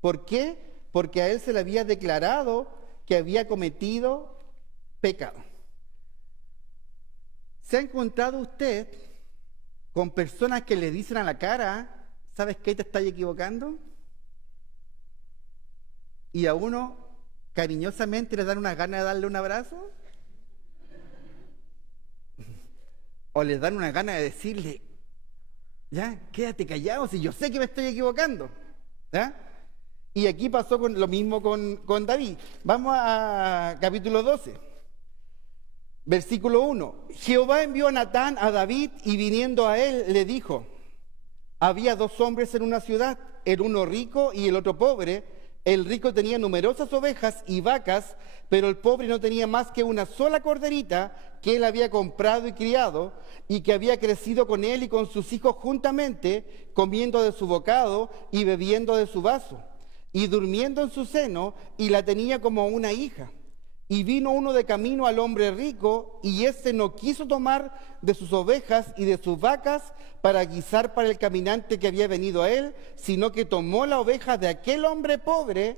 ¿Por qué? Porque a él se le había declarado que había cometido pecado. ¿Se ha encontrado usted con personas que le dicen a la cara, ¿sabes qué? Te estás equivocando? Y a uno cariñosamente le dan una gana de darle un abrazo. O le dan una gana de decirle, ya, quédate callado si yo sé que me estoy equivocando. ¿Ya? Y aquí pasó lo mismo con David. Vamos a capítulo 12. Versículo 1. Jehová envió a Natán a David y viniendo a él le dijo, había 2 hombres en una ciudad, el uno rico y el otro pobre. El rico tenía numerosas ovejas y vacas, pero el pobre no tenía más que una sola corderita que él había comprado y criado y que había crecido con él y con sus hijos juntamente, comiendo de su bocado y bebiendo de su vaso y durmiendo en su seno, y la tenía como una hija. Y vino uno de camino al hombre rico, y éste no quiso tomar de sus ovejas y de sus vacas para guisar para el caminante que había venido a él, sino que tomó la oveja de aquel hombre pobre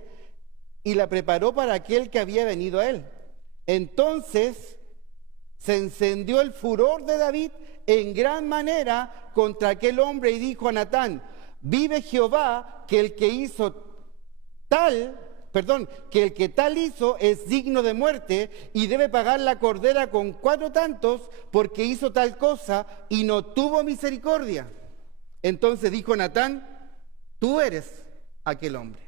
y la preparó para aquel que había venido a él. Entonces se encendió el furor de David en gran manera contra aquel hombre y dijo a Natán, vive Jehová que el que tal hizo es digno de muerte y debe pagar la cordera con 4 tantos porque hizo tal cosa y no tuvo misericordia. Entonces dijo Natán, tú eres aquel hombre.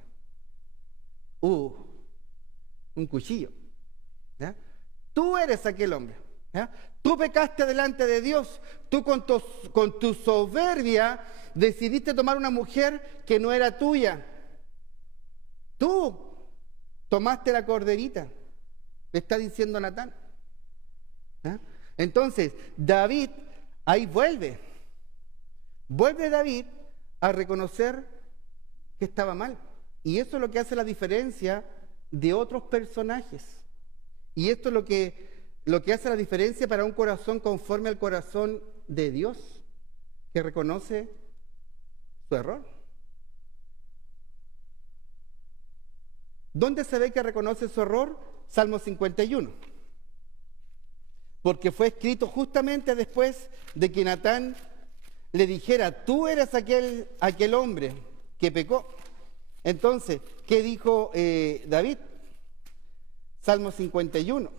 Un cuchillo. ¿Ya? Tú eres aquel hombre. ¿Ya? Tú pecaste delante de Dios. Tú con tu soberbia decidiste tomar una mujer que no era tuya. Tú tomaste la corderita, le está diciendo Natán. ¿Ah? Entonces, David, ahí vuelve David a reconocer que estaba mal. Y eso es lo que hace la diferencia de otros personajes. Y esto es lo que hace la diferencia para un corazón conforme al corazón de Dios, que reconoce su error. ¿Dónde se ve que reconoce su error? Salmo 51. Porque fue escrito justamente después de que Natán le dijera, tú eres aquel hombre que pecó. Entonces, ¿qué dijo David? Salmo 51.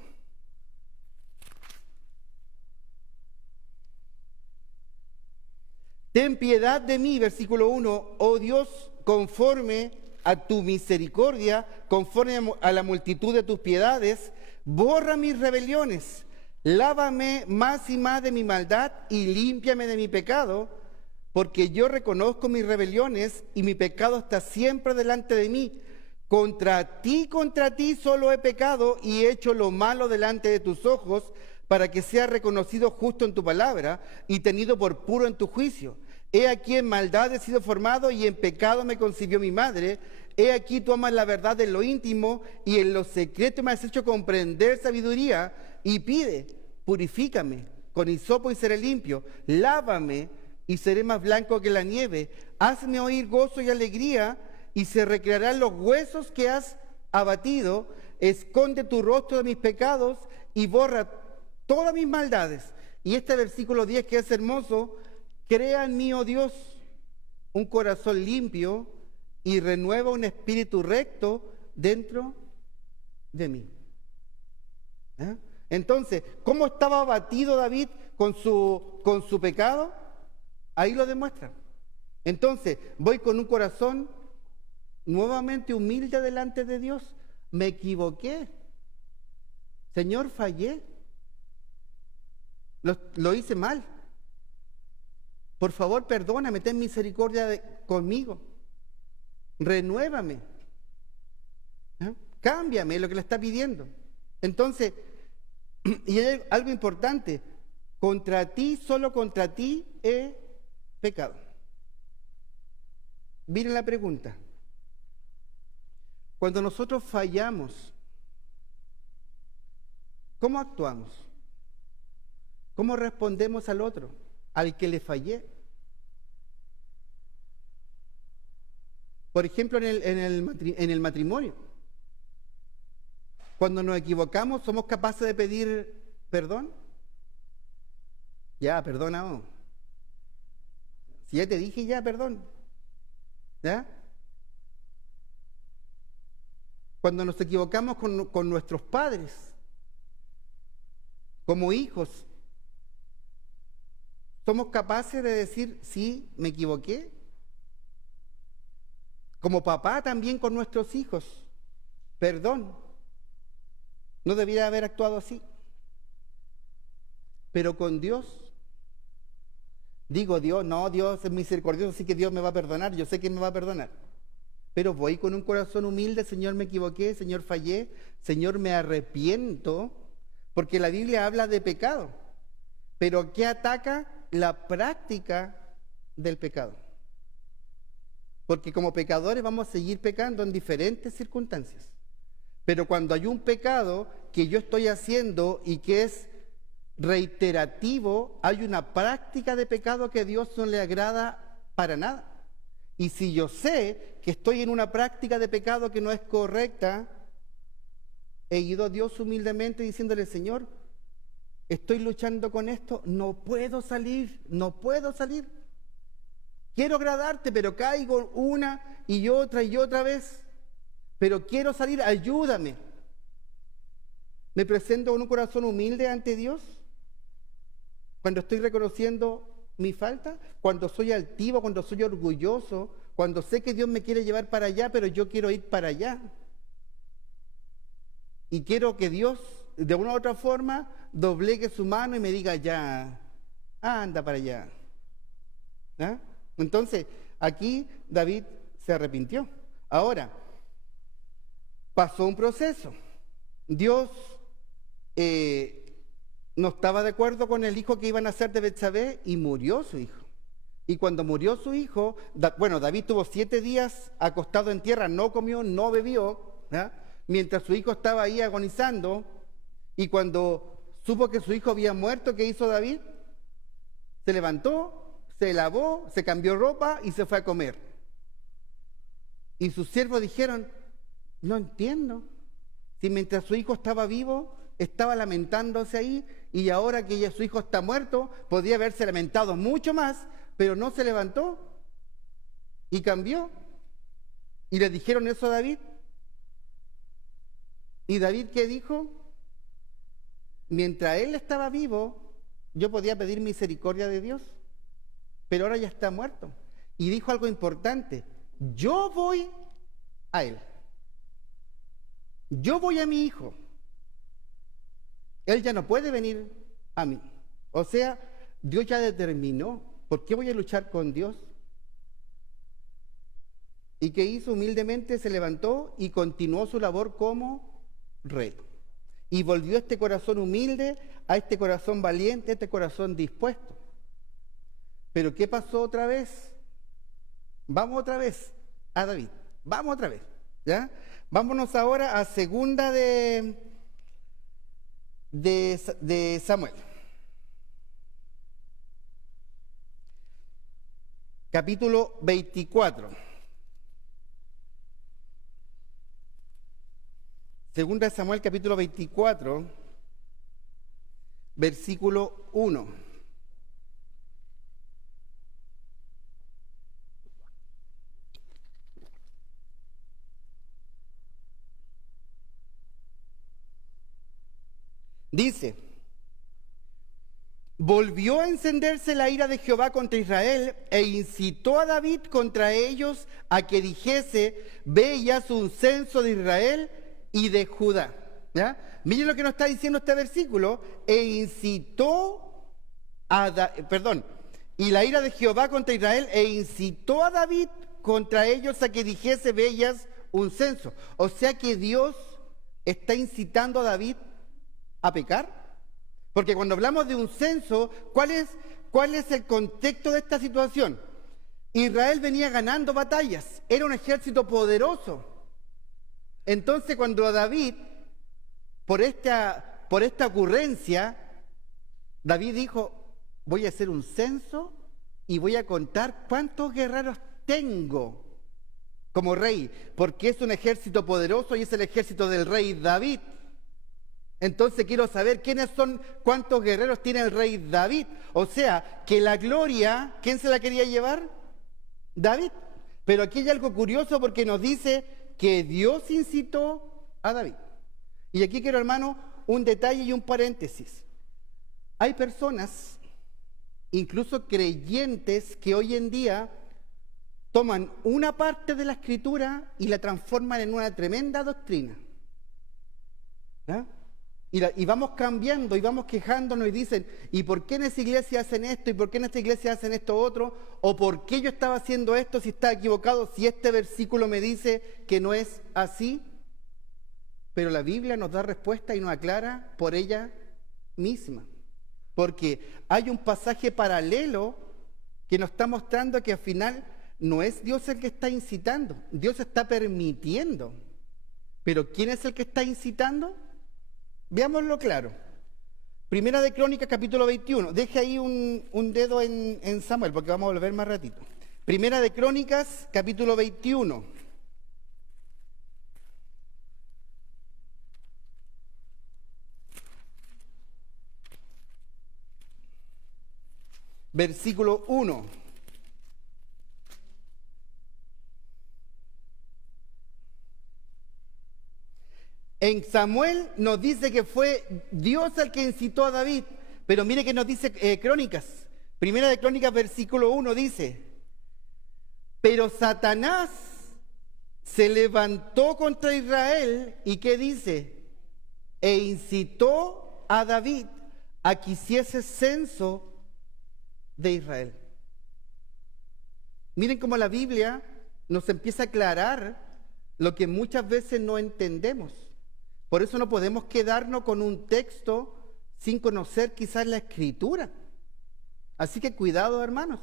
Ten piedad de mí, versículo 1, oh Dios, conforme a tu misericordia, conforme a la multitud de tus piedades, borra mis rebeliones, lávame más y más de mi maldad y límpiame de mi pecado, porque yo reconozco mis rebeliones y mi pecado está siempre delante de mí. Contra ti solo he pecado y he hecho lo malo delante de tus ojos, para que sea reconocido justo en tu palabra y tenido por puro en tu juicio. He aquí en maldad he sido formado y en pecado me concibió mi madre. He aquí tú amas la verdad en lo íntimo y en lo secreto me has hecho comprender sabiduría. Y pide, purifícame con hisopo y seré limpio. Lávame y seré más blanco que la nieve. Hazme oír gozo y alegría y se recrearán los huesos que has abatido. Esconde tu rostro de mis pecados y borra todas mis maldades. Y este versículo 10 que es hermoso, crea en mí, oh Dios, un corazón limpio y renueva un espíritu recto dentro de mí. ¿Ah? Entonces, ¿cómo estaba abatido David con su pecado? Ahí lo demuestra. Entonces, voy con un corazón nuevamente humilde delante de Dios. Me equivoqué. Señor, fallé. Lo hice mal. Por favor, perdóname, ten misericordia conmigo. Renuévame. ¿Ah? Cámbiame lo que le está pidiendo. Entonces, y hay algo importante, contra ti, solo contra ti he pecado. Miren la pregunta. Cuando nosotros fallamos, ¿cómo actuamos? ¿Cómo respondemos al otro, al que le fallé? Por ejemplo, en el matrimonio. Cuando nos equivocamos, ¿somos capaces de pedir perdón? Ya, perdona. Oh. Si ya te dije, ya, perdón. ¿Ya? Cuando nos equivocamos con nuestros padres, como hijos, ¿somos capaces de decir, sí, me equivoqué? Como papá también con nuestros hijos, perdón, no debiera haber actuado así. Pero con Dios, digo Dios, no, Dios es misericordioso, así que Dios me va a perdonar, yo sé que me va a perdonar. Pero voy con un corazón humilde, Señor, me equivoqué, Señor, fallé, Señor, me arrepiento, porque la Biblia habla de pecado. Pero ¿qué ataca? La práctica del pecado. Porque como pecadores vamos a seguir pecando en diferentes circunstancias. Pero cuando hay un pecado que yo estoy haciendo y que es reiterativo, hay una práctica de pecado que a Dios no le agrada para nada. Y si yo sé que estoy en una práctica de pecado que no es correcta, he ido a Dios humildemente diciéndole, Señor, estoy luchando con esto, no puedo salir. Quiero agradarte, pero caigo una y otra vez. Pero quiero salir, ayúdame. Me presento con un corazón humilde ante Dios. Cuando estoy reconociendo mi falta, cuando soy altivo, cuando soy orgulloso, cuando sé que Dios me quiere llevar para allá, pero yo quiero ir para allá. Y quiero que Dios, de una u otra forma, doblegue su mano y me diga, ya, anda para allá. ¿Ah? Entonces, aquí David se arrepintió. Ahora, pasó un proceso. Dios no estaba de acuerdo con el hijo que iban a hacer de Betsabé y murió su hijo. Y cuando murió su hijo, David tuvo 7 días acostado en tierra, no comió, no bebió, ¿ya? Mientras su hijo estaba ahí agonizando, y cuando supo que su hijo había muerto, ¿qué hizo David? Se levantó, se lavó, se cambió ropa y se fue a comer. Y sus siervos dijeron, no entiendo, si mientras su hijo estaba vivo, estaba lamentándose ahí, y ahora que ya su hijo está muerto, podía haberse lamentado mucho más, pero no se levantó y cambió. Y le dijeron eso a David. ¿Y David qué dijo? Mientras él estaba vivo, yo podía pedir misericordia de Dios, pero ahora ya está muerto. Y dijo algo importante, yo voy a él. Yo voy a mi hijo. Él ya no puede venir a mí. O sea, Dios ya determinó. ¿Por qué voy a luchar con Dios? ¿Y qué hizo? Humildemente se levantó y continuó su labor como rey. Y volvió este corazón humilde a este corazón valiente, a este corazón dispuesto. Pero ¿qué pasó otra vez? Vamos otra vez a David. Vamos otra vez. ¿Ya? Vámonos ahora a segunda de Samuel. Capítulo 24. Segunda de Samuel, capítulo 24, versículo 1. Dice, volvió a encenderse la ira de Jehová contra Israel e incitó a David contra ellos a que dijese, ve y haz un censo de Israel y de Judá. ¿Ya? Miren lo que nos está diciendo este versículo, y la ira de Jehová contra Israel e incitó a David contra ellos a que dijese, ve y haz un censo. O sea que Dios está incitando a David a pecar. Porque cuando hablamos de un censo, ¿cuál es el contexto de esta situación? Israel venía ganando batallas, era un ejército poderoso. Entonces cuando David, por esta ocurrencia, David dijo, voy a hacer un censo y voy a contar cuántos guerreros tengo como rey, porque es un ejército poderoso y es el ejército del rey David. Entonces quiero saber cuántos guerreros tiene el rey David. O sea, que la gloria, ¿quién se la quería llevar? David. Pero aquí hay algo curioso porque nos dice que Dios incitó a David. Y aquí quiero, hermano, un detalle y un paréntesis. Hay personas, incluso creyentes, que hoy en día toman una parte de la Escritura y la transforman en una tremenda doctrina. ¿Ah? Y vamos cambiando y vamos quejándonos y dicen, ¿y por qué en esa iglesia hacen esto? ¿Y por qué en esta iglesia hacen esto otro? ¿O por qué yo estaba haciendo esto si está equivocado? Si este versículo me dice que no es así. Pero la Biblia nos da respuesta y nos aclara por ella misma. Porque hay un pasaje paralelo que nos está mostrando que al final no es Dios el que está incitando, Dios está permitiendo. Pero ¿quién es el que está incitando? Veámoslo claro. Primera de Crónicas, capítulo 21. Deje ahí un dedo en Samuel, porque vamos a volver más ratito. Primera de Crónicas, capítulo 21. Versículo 1. En Samuel nos dice que fue Dios el que incitó a David, pero mire que nos dice Crónicas. Primera de Crónicas, versículo 1 dice, pero Satanás se levantó contra Israel, ¿y qué dice? E incitó a David a que hiciese censo de Israel. Miren cómo la Biblia nos empieza a aclarar lo que muchas veces no entendemos. Por eso no podemos quedarnos con un texto sin conocer quizás la Escritura. Así que cuidado, hermanos.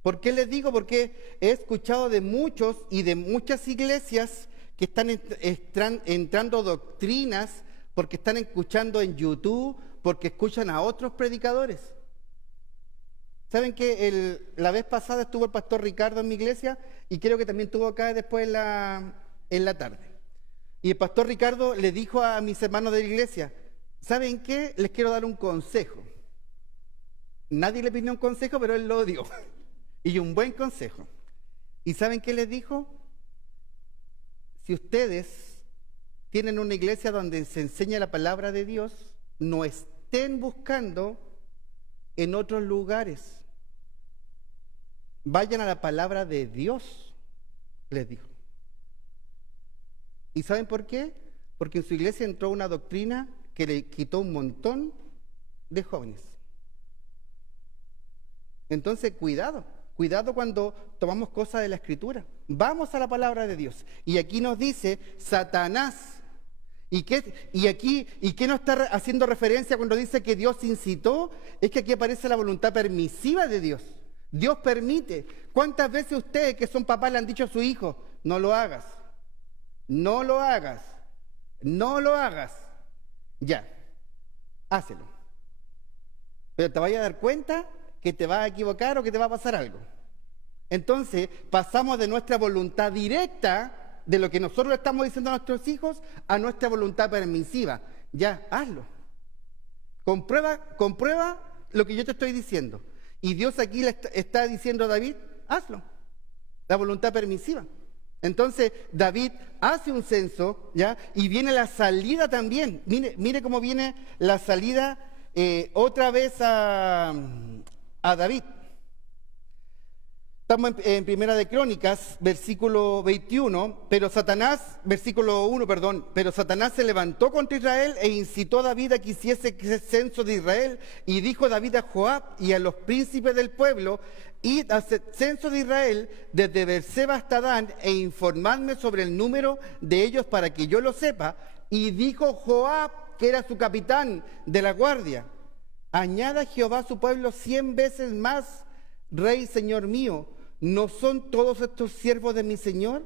¿Por qué les digo? Porque he escuchado de muchos y de muchas iglesias que están entrando doctrinas porque están escuchando en YouTube, porque escuchan a otros predicadores. ¿Saben que la vez pasada estuvo el pastor Ricardo en mi iglesia y creo que también estuvo acá después en la tarde? Y el pastor Ricardo le dijo a mis hermanos de la iglesia, ¿saben qué? Les quiero dar un consejo. Nadie le pidió un consejo, pero él lo dio. Y un buen consejo. ¿Y saben qué les dijo? Si ustedes tienen una iglesia donde se enseña la palabra de Dios, no estén buscando en otros lugares. Vayan a la palabra de Dios, les dijo. ¿Y saben por qué? Porque en su iglesia entró una doctrina que le quitó un montón de jóvenes. Entonces, cuidado cuando tomamos cosas de la Escritura. Vamos a la palabra de Dios. Y aquí nos dice Satanás. ¿Y qué nos está haciendo referencia cuando dice que Dios incitó? Es que aquí aparece la voluntad permisiva de Dios. Dios permite. ¿Cuántas veces ustedes que son papás le han dicho a su hijo, no lo hagas? No lo hagas, no lo hagas. Ya, hácelo. Pero te vayas a dar cuenta que te vas a equivocar o que te va a pasar algo. Entonces, pasamos de nuestra voluntad directa, de lo que nosotros le estamos diciendo a nuestros hijos, a nuestra voluntad permisiva. Ya, hazlo. Comprueba lo que yo te estoy diciendo. Y Dios aquí le está diciendo a David, hazlo. La voluntad permisiva. Entonces David hace un censo, ¿ya? Y viene la salida también. Mire cómo viene la salida otra vez a David. Estamos en Primera de Crónicas, versículo 21, versículo 1, perdón. Pero Satanás se levantó contra Israel e incitó a David a que hiciese censo de Israel. Y dijo David a Joab y a los príncipes del pueblo: id a hacer censo de Israel desde Beerseba hasta Dan e informadme sobre el número de ellos para que yo lo sepa. Y dijo Joab, que era su capitán de la guardia: añada Jehová a su pueblo 100 veces más, rey, señor mío. ¿No son todos estos siervos de mi señor?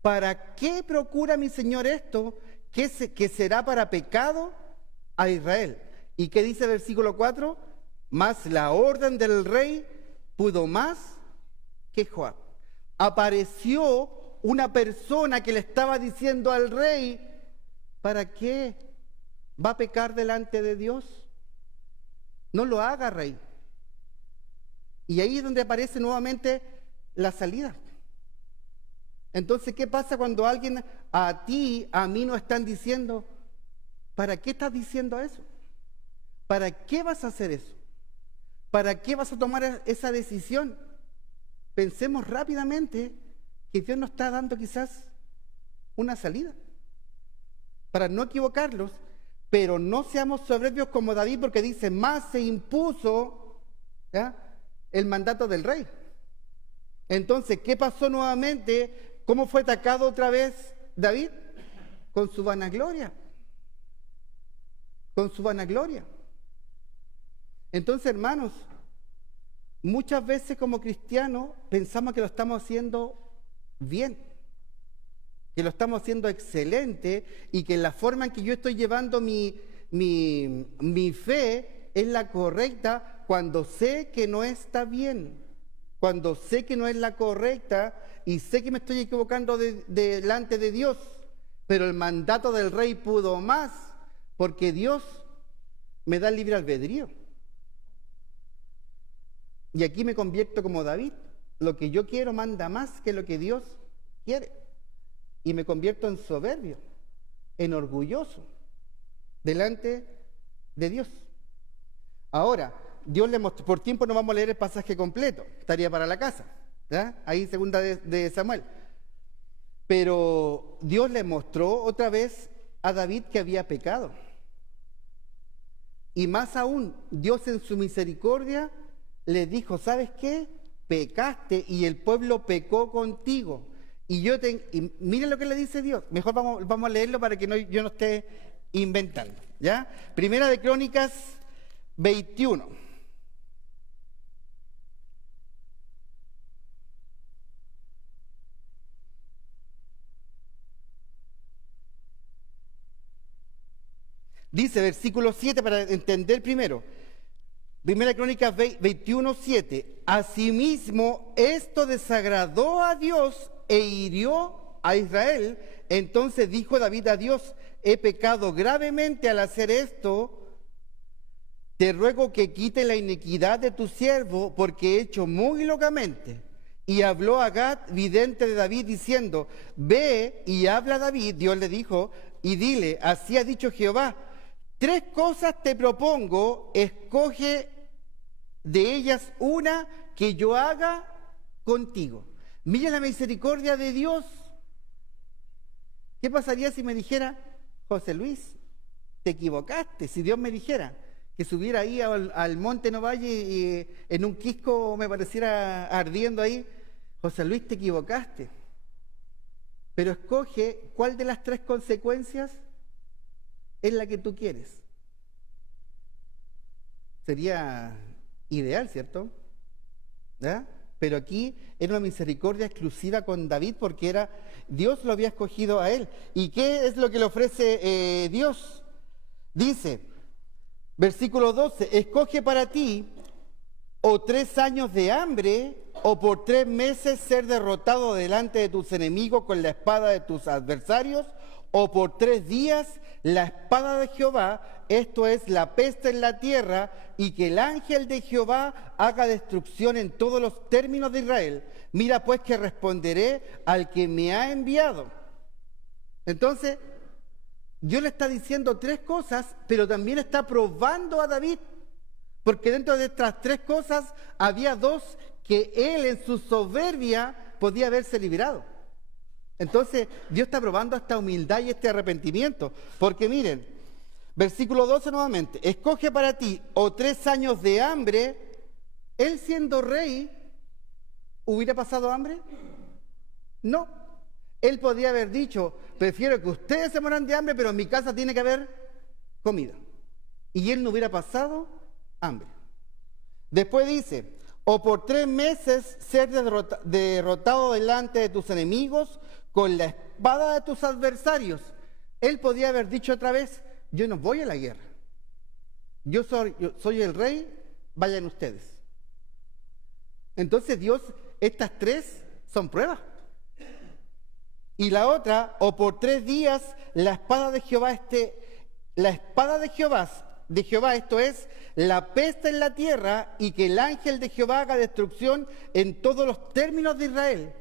¿Para qué procura mi señor esto? ¿Que será para pecado a Israel? ¿Y qué dice el versículo 4? Mas la orden del rey pudo más que Joab. Apareció una persona que le estaba diciendo al rey: ¿para qué va a pecar delante de Dios? No lo haga, rey. Y ahí es donde aparece nuevamente la salida. Entonces, ¿qué pasa cuando alguien a ti, a mí nos están diciendo: ¿para qué estás diciendo eso? ¿Para qué vas a hacer eso? ¿Para qué vas a tomar esa decisión? Pensemos rápidamente que Dios nos está dando quizás una salida para no equivocarlos, pero no seamos soberbios como David, porque dice: más se impuso, ¿ya?, el mandato del rey. Entonces, ¿qué pasó nuevamente? ¿Cómo fue atacado otra vez David? Con su vanagloria. Con su vanagloria. Entonces, hermanos, muchas veces como cristianos pensamos que lo estamos haciendo bien, que lo estamos haciendo excelente, y que la forma en que yo estoy llevando mi fe es la correcta, cuando sé que no está bien, cuando sé que no es la correcta y sé que me estoy equivocando delante de Dios. Pero el mandato del rey pudo más, porque Dios me da el libre albedrío. Y aquí me convierto como David: lo que yo quiero manda más que lo que Dios quiere. Y me convierto en soberbio, en orgulloso delante de Dios. Ahora, Dios le mostró, por tiempo no vamos a leer el pasaje completo, estaría para la casa, ¿ya? Ahí segunda de Samuel. Pero Dios le mostró otra vez a David que había pecado. Y más aún, Dios en su misericordia le dijo: ¿sabes qué? Pecaste y el pueblo pecó contigo. Y miren lo que le dice Dios. Mejor vamos a leerlo para que yo no esté inventando, ¿ya? Primera de Crónicas 21. Dice, versículo 7, para entender primero. Primera Crónicas 21, 7. Asimismo, esto desagradó a Dios e hirió a Israel. Entonces dijo David a Dios: he pecado gravemente al hacer esto. Te ruego que quite la iniquidad de tu siervo, porque he hecho muy locamente. Y habló a Gad, vidente de David, diciendo: ve y habla a David. Dios le dijo: y dile, así ha dicho Jehová: 3 cosas te propongo, escoge de ellas una que yo haga contigo. Mira la misericordia de Dios. ¿Qué pasaría si me dijera: José Luis, te equivocaste? Si Dios me dijera que subiera ahí al monte Novalle y en un quisco me pareciera ardiendo ahí: José Luis, te equivocaste, pero escoge cuál de las 3 consecuencias es la que tú quieres. Sería ideal, ¿cierto? ¿Ya? Pero aquí era una misericordia exclusiva con David, porque Dios lo había escogido a él. ¿Y qué es lo que le ofrece Dios? Dice, versículo 12: escoge para ti o 3 años de hambre, o por 3 meses ser derrotado delante de tus enemigos con la espada de tus adversarios, o por 3 días la espada de Jehová, esto es la peste en la tierra, y que el ángel de Jehová haga destrucción en todos los términos de Israel. Mira pues que responderé al que me ha enviado. Entonces, Dios le está diciendo 3 cosas, pero también está probando a David, porque dentro de estas 3 cosas había 2 que él en su soberbia podía haberse librado. Entonces, Dios está probando esta humildad y este arrepentimiento, porque miren, versículo 12 nuevamente, escoge para ti o 3 años de hambre. Él siendo rey, ¿hubiera pasado hambre? No. Él podía haber dicho, prefiero que ustedes se mueran de hambre, pero en mi casa tiene que haber comida. Y él no hubiera pasado hambre. Después dice, o por 3 meses ser derrotado delante de tus enemigos con la espada de tus adversarios. Él podía haber dicho otra vez, yo no voy a la guerra. Yo soy el rey, vayan ustedes. Entonces Dios, estas 3 son pruebas. Y la otra, o por 3 días la espada de Jehová de Jehová, esto es, la peste en la tierra, y que el ángel de Jehová haga destrucción en todos los términos de Israel.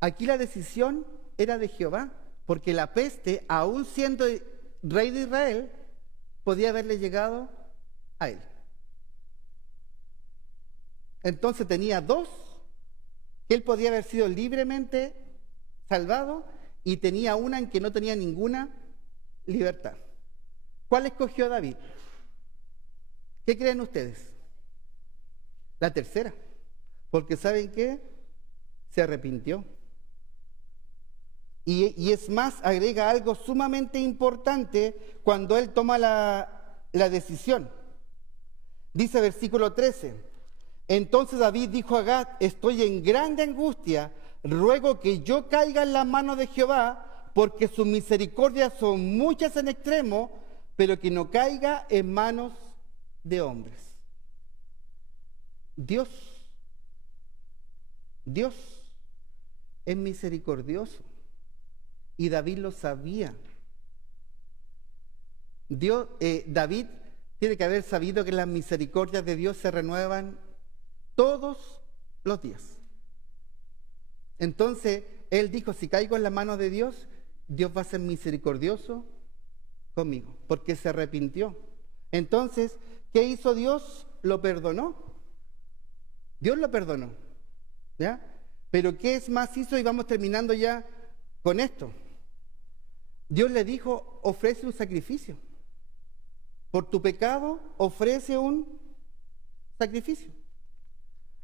Aquí la decisión era de Jehová, porque la peste, aún siendo rey de Israel, podía haberle llegado a él. Entonces tenía 2, que él podía haber sido libremente salvado, y tenía una en que no tenía ninguna libertad. ¿Cuál escogió David? ¿Qué creen ustedes? La tercera, porque ¿saben qué? Se arrepintió. Y es más, agrega algo sumamente importante cuando él toma la decisión. Dice versículo 13, entonces David dijo a Gad, estoy en grande angustia, ruego que yo caiga en la mano de Jehová, porque sus misericordias son muchas en extremo, pero que no caiga en manos de hombres. Dios es misericordioso, y David lo sabía. David tiene que haber sabido que las misericordias de Dios se renuevan todos los días. Entonces, él dijo, si caigo en la mano de Dios, Dios va a ser misericordioso conmigo, porque se arrepintió. Entonces, ¿qué hizo Dios? Lo perdonó. Dios lo perdonó, ¿ya? Pero ¿qué es más hizo? Y vamos terminando ya con esto. Dios le dijo, ofrece un sacrificio. Por tu pecado, ofrece un sacrificio.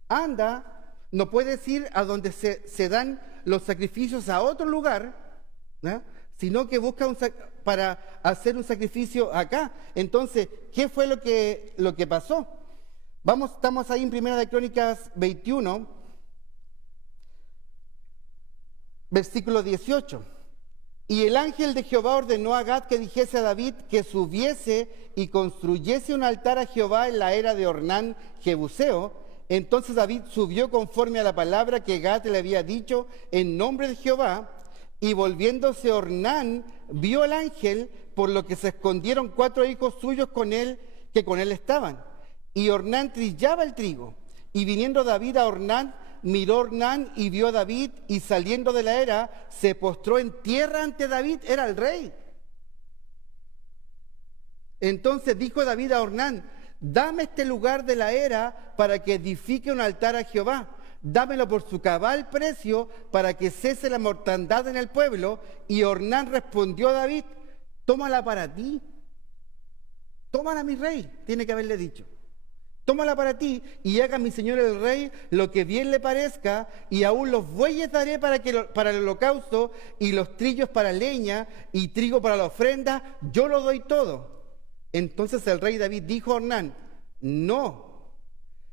Anda, no puedes ir a donde se dan los sacrificios a otro lugar, ¿no? Sino que busca para hacer un sacrificio acá. Entonces, ¿qué fue lo que pasó? Estamos ahí en Primera de Crónicas 21, versículo 18. Y el ángel de Jehová ordenó a Gad que dijese a David que subiese y construyese un altar a Jehová en la era de Ornán Jebuseo. Entonces David subió conforme a la palabra que Gad le había dicho en nombre de Jehová, y volviéndose Ornán vio al ángel, por lo que se escondieron 4 hijos suyos con él, que con él estaban. Y Ornán trillaba el trigo. Y viniendo David a Ornán, miró Ornán y vio a David, y saliendo de la era, se postró en tierra ante David, era el rey. Entonces dijo David a Ornán, dame este lugar de la era para que edifique un altar a Jehová. Dámelo por su cabal precio para que cese la mortandad en el pueblo. Y Ornán respondió a David, tómala para ti. Tómala, mi rey, tiene que haberle dicho. Tómala para ti, y haga mi señor el rey lo que bien le parezca, y aún los bueyes daré para el holocausto, y los trillos para leña, y trigo para la ofrenda, yo lo doy todo. Entonces el rey David dijo a Ornán, no,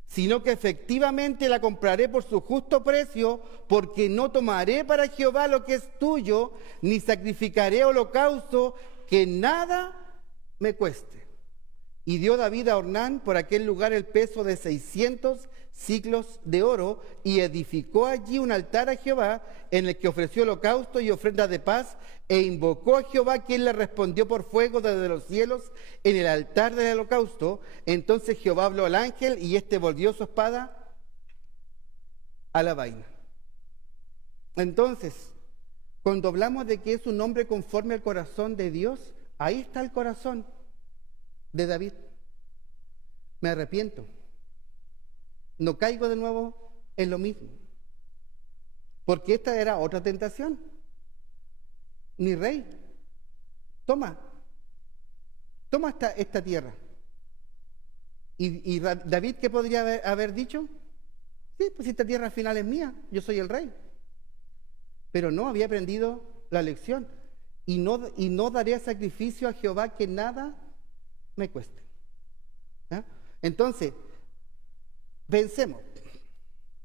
sino que efectivamente la compraré por su justo precio, porque no tomaré para Jehová lo que es tuyo, ni sacrificaré holocausto que nada me cueste. Y dio David a Ornán por aquel lugar el peso de 600 siclos de oro y edificó allí un altar a Jehová en el que ofreció holocausto y ofrendas de paz e invocó a Jehová, quien le respondió por fuego desde los cielos en el altar del holocausto. Entonces Jehová habló al ángel y éste volvió su espada a la vaina. Entonces, cuando hablamos de que es un hombre conforme al corazón de Dios, ahí está el corazón de David. Me arrepiento. No caigo de nuevo en lo mismo. Porque esta era otra tentación. Mi rey, toma esta tierra. Y David, ¿qué podría haber dicho? Sí, pues esta tierra al final es mía, yo soy el rey. Pero no, había aprendido la lección. Y no daré sacrificio a Jehová que nada me cueste. ¿Ah? Entonces, pensemos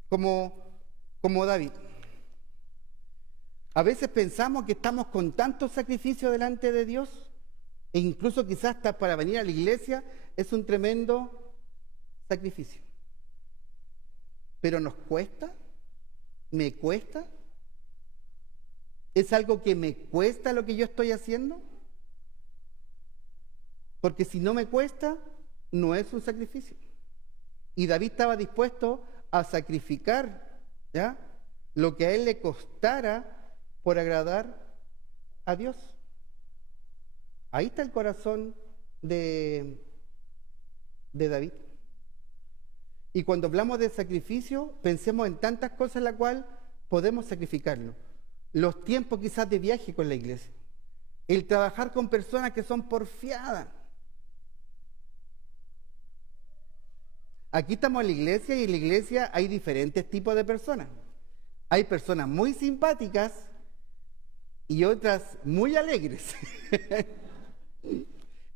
como David. A veces pensamos que estamos con tanto sacrificio delante de Dios, e incluso quizás hasta para venir a la iglesia es un tremendo sacrificio. Pero nos cuesta, me cuesta. ¿Es algo que me cuesta lo que yo estoy haciendo? Porque si no me cuesta, no es un sacrificio. Y David estaba dispuesto a sacrificar, ¿ya?, lo que a él le costara por agradar a Dios. Ahí está el corazón de David. Y cuando hablamos de sacrificio, pensemos en tantas cosas en las cuales podemos sacrificarlo. Los tiempos quizás de viaje con la iglesia. El trabajar con personas que son porfiadas. Aquí estamos en la iglesia y en la iglesia hay diferentes tipos de personas. Hay personas muy simpáticas y otras muy alegres.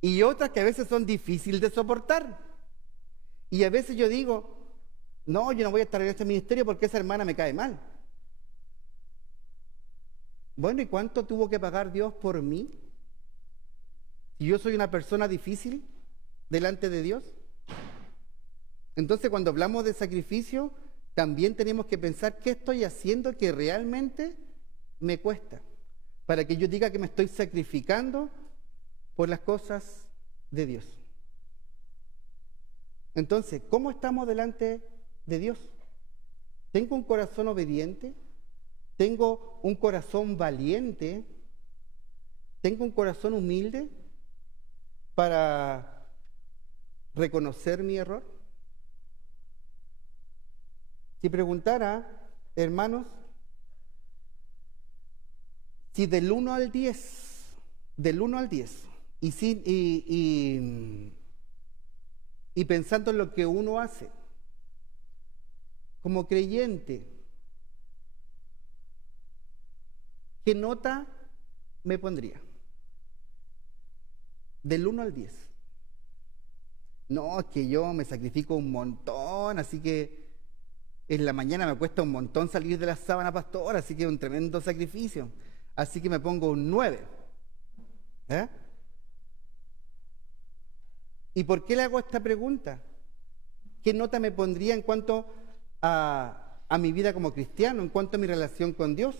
Y otras que a veces son difíciles de soportar. Y a veces yo digo, no, yo no voy a estar en este ministerio porque esa hermana me cae mal. Bueno, ¿y cuánto tuvo que pagar Dios por mí? Si yo soy una persona difícil delante de Dios. Entonces, cuando hablamos de sacrificio, también tenemos que pensar qué estoy haciendo que realmente me cuesta, para que yo diga que me estoy sacrificando por las cosas de Dios. Entonces, ¿cómo estamos delante de Dios? ¿Tengo un corazón obediente? ¿Tengo un corazón valiente? ¿Tengo un corazón humilde para reconocer mi error? Si preguntara, hermanos, si del 1 al 10, y pensando en lo que uno hace como creyente, ¿qué nota me pondría? Del 1 al 10. No, es que yo me sacrifico un montón, así que en la mañana me cuesta un montón salir de la sábana pastora, así que es un tremendo sacrificio. Así que me pongo un 9. ¿Y por qué le hago esta pregunta? ¿Qué nota me pondría en cuanto a mi vida como cristiano, en cuanto a mi relación con Dios?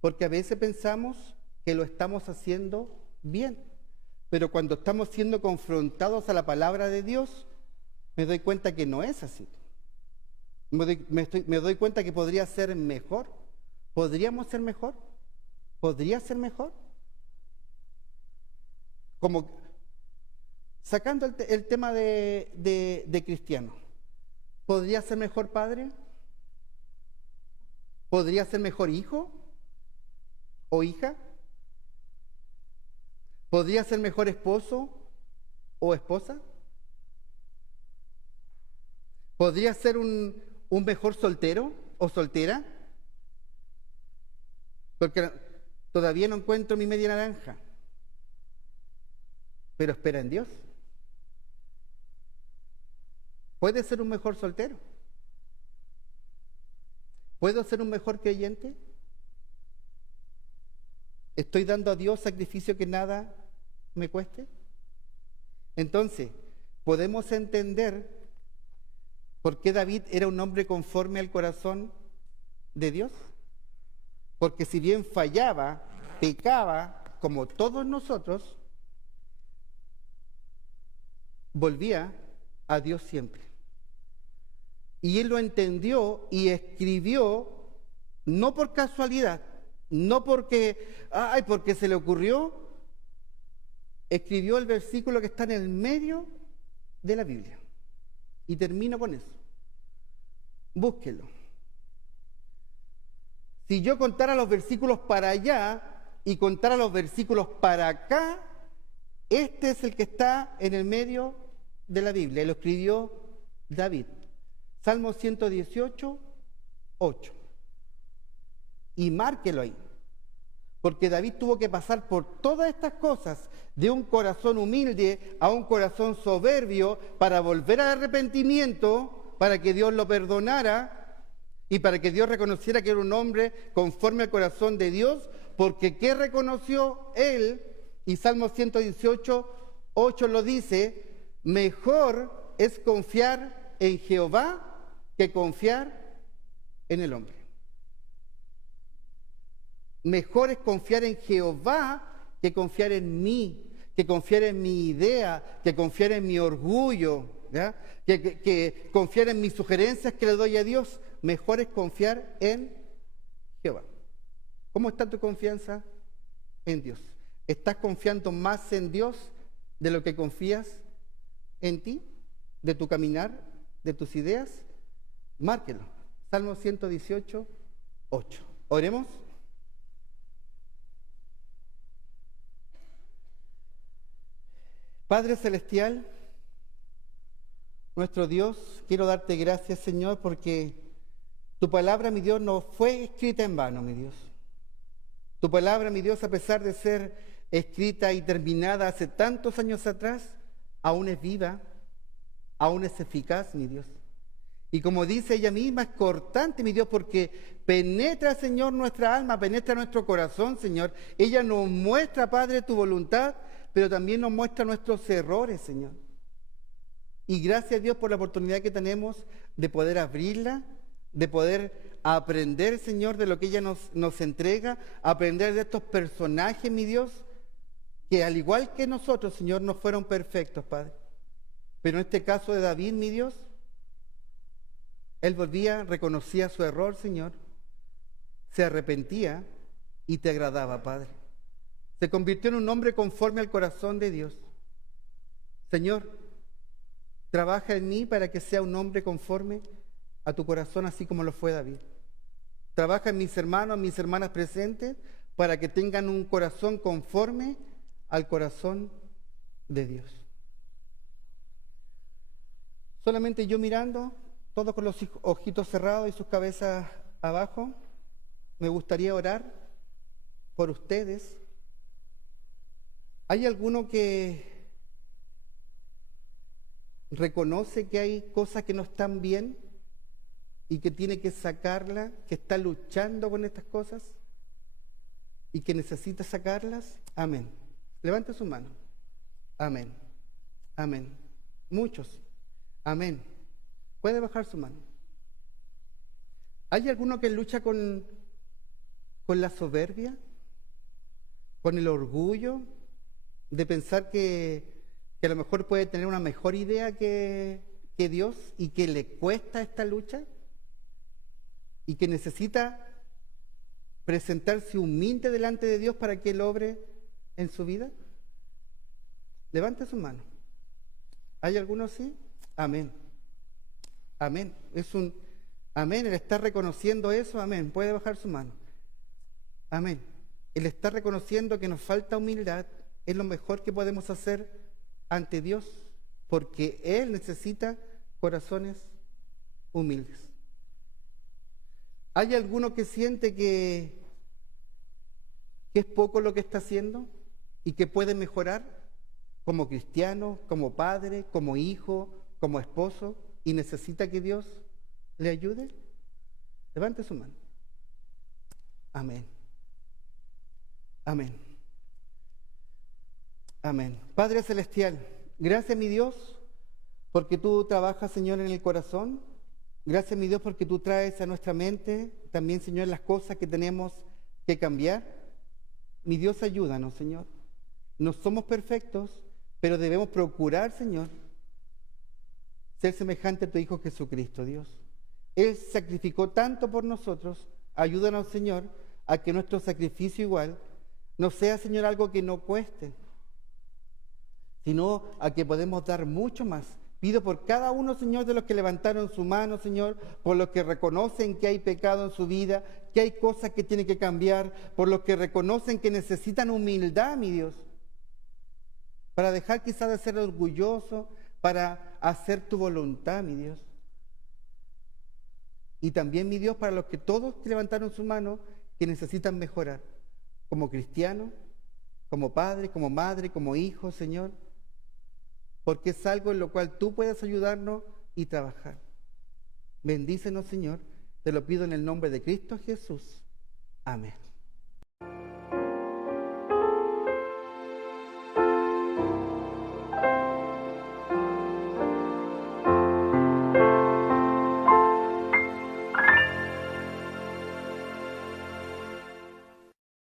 Porque a veces pensamos que lo estamos haciendo bien, pero cuando estamos siendo confrontados a la palabra de Dios, me doy cuenta que no es así. Me doy cuenta que podría ser mejor. ¿Podríamos ser mejor? ¿Podría ser mejor? Como sacando el tema de cristiano. ¿Podría ser mejor padre? ¿Podría ser mejor hijo o hija? ¿Podría ser mejor esposo o esposa? ¿Podría ser un mejor soltero o soltera? Porque todavía no encuentro mi media naranja, pero espera en Dios. ¿Puede ser un mejor soltero? ¿Puedo ser un mejor creyente? ¿Estoy dando a Dios sacrificio que nada me cueste? Entonces, podemos entender ¿Por qué David era un hombre conforme al corazón de Dios? Porque si bien fallaba, pecaba, como todos nosotros, volvía a Dios siempre. Y él lo entendió y escribió, no por casualidad, no porque se le ocurrió, escribió el versículo que está en el medio de la Biblia. Y termino con eso. Búsquelo. Si yo contara los versículos para allá y contara los versículos para acá, este es el que está en el medio de la Biblia. Lo escribió David. Salmo 118, 8. Y márquelo ahí. Porque David tuvo que pasar por todas estas cosas, de un corazón humilde a un corazón soberbio, para volver al arrepentimiento, para que Dios lo perdonara y para que Dios reconociera que era un hombre conforme al corazón de Dios, porque ¿qué reconoció él? Y Salmo 118, 8 lo dice: mejor es confiar en Jehová que confiar en el hombre. Mejor es confiar en Jehová que confiar en mí, que confiar en mi idea, que confiar en mi orgullo, ¿ya? Que confiar en mis sugerencias que le doy a Dios. Mejor es confiar en Jehová. ¿Cómo está tu confianza en Dios? ¿Estás confiando más en Dios de lo que confías en ti, de tu caminar, de tus ideas? Márquelo. Salmo 118, 8. Oremos. Padre Celestial, nuestro Dios, quiero darte gracias, Señor, porque tu palabra, mi Dios, no fue escrita en vano, mi Dios. Tu palabra, mi Dios, a pesar de ser escrita y terminada hace tantos años atrás, aún es viva, aún es eficaz, mi Dios. Y como dice ella misma, es cortante, mi Dios, porque penetra, Señor, nuestra alma, penetra nuestro corazón, Señor. Ella nos muestra, Padre, tu voluntad, pero también nos muestra nuestros errores, Señor. Y gracias a Dios por la oportunidad que tenemos de poder abrirla, de poder aprender, Señor, de lo que ella nos entrega, aprender de estos personajes, mi Dios, que al igual que nosotros, Señor, no fueron perfectos, Padre. Pero en este caso de David, mi Dios, él volvía, reconocía su error, Señor, se arrepentía y te agradaba, Padre. Se convirtió en un hombre conforme al corazón de Dios. Señor, trabaja en mí para que sea un hombre conforme a tu corazón, así como lo fue David. Trabaja en mis hermanos, en mis hermanas presentes, para que tengan un corazón conforme al corazón de Dios. Solamente yo mirando, todos con los ojitos cerrados y sus cabezas abajo, me gustaría orar por ustedes. ¿Hay alguno que reconoce que hay cosas que no están bien y que tiene que sacarlas, que está luchando con estas cosas y que necesita sacarlas? Amén. Levante su mano. Amén. Amén. Muchos. Amén. Puede bajar su mano. ¿Hay alguno que lucha con la soberbia? ¿Con el orgullo? De pensar que a lo mejor puede tener una mejor idea que Dios y que le cuesta esta lucha y que necesita presentarse humilde delante de Dios para que Él obre en su vida. Levante su mano. ¿Hay alguno así? Amén. Amén. Es un amén. Él está reconociendo eso. Amén. Puede bajar su mano. Amén. Él está reconociendo que nos falta humildad. Es lo mejor que podemos hacer ante Dios, porque Él necesita corazones humildes. ¿Hay alguno que siente que es poco lo que está haciendo y que puede mejorar como cristiano, como padre, como hijo, como esposo, y necesita que Dios le ayude? Levante su mano. Amén. Amén. Amén. Padre Celestial, gracias, mi Dios, porque tú trabajas, Señor, en el corazón Gracias, mi Dios, porque tú traes a nuestra mente también, Señor, las cosas que tenemos que cambiar. Mi Dios, ayúdanos, Señor. No somos perfectos, pero debemos procurar, Señor, ser semejante a tu Hijo Jesucristo, Dios. Él sacrificó tanto por nosotros. Ayúdanos, Señor, a que nuestro sacrificio igual no sea, Señor, algo que no cueste, sino a que podemos dar mucho más. Pido por cada uno, Señor, de los que levantaron su mano, Señor, por los que reconocen que hay pecado en su vida, que hay cosas que tienen que cambiar, por los que reconocen que necesitan humildad, mi Dios, para dejar quizás de ser orgulloso, para hacer tu voluntad, mi Dios. Y también, mi Dios, para los que todos que levantaron su mano, que necesitan mejorar, como cristianos, como padre, como madre, como hijo, Señor, porque es algo en lo cual tú puedes ayudarnos y trabajar. Bendícenos, Señor, te lo pido en el nombre de Cristo Jesús. Amén.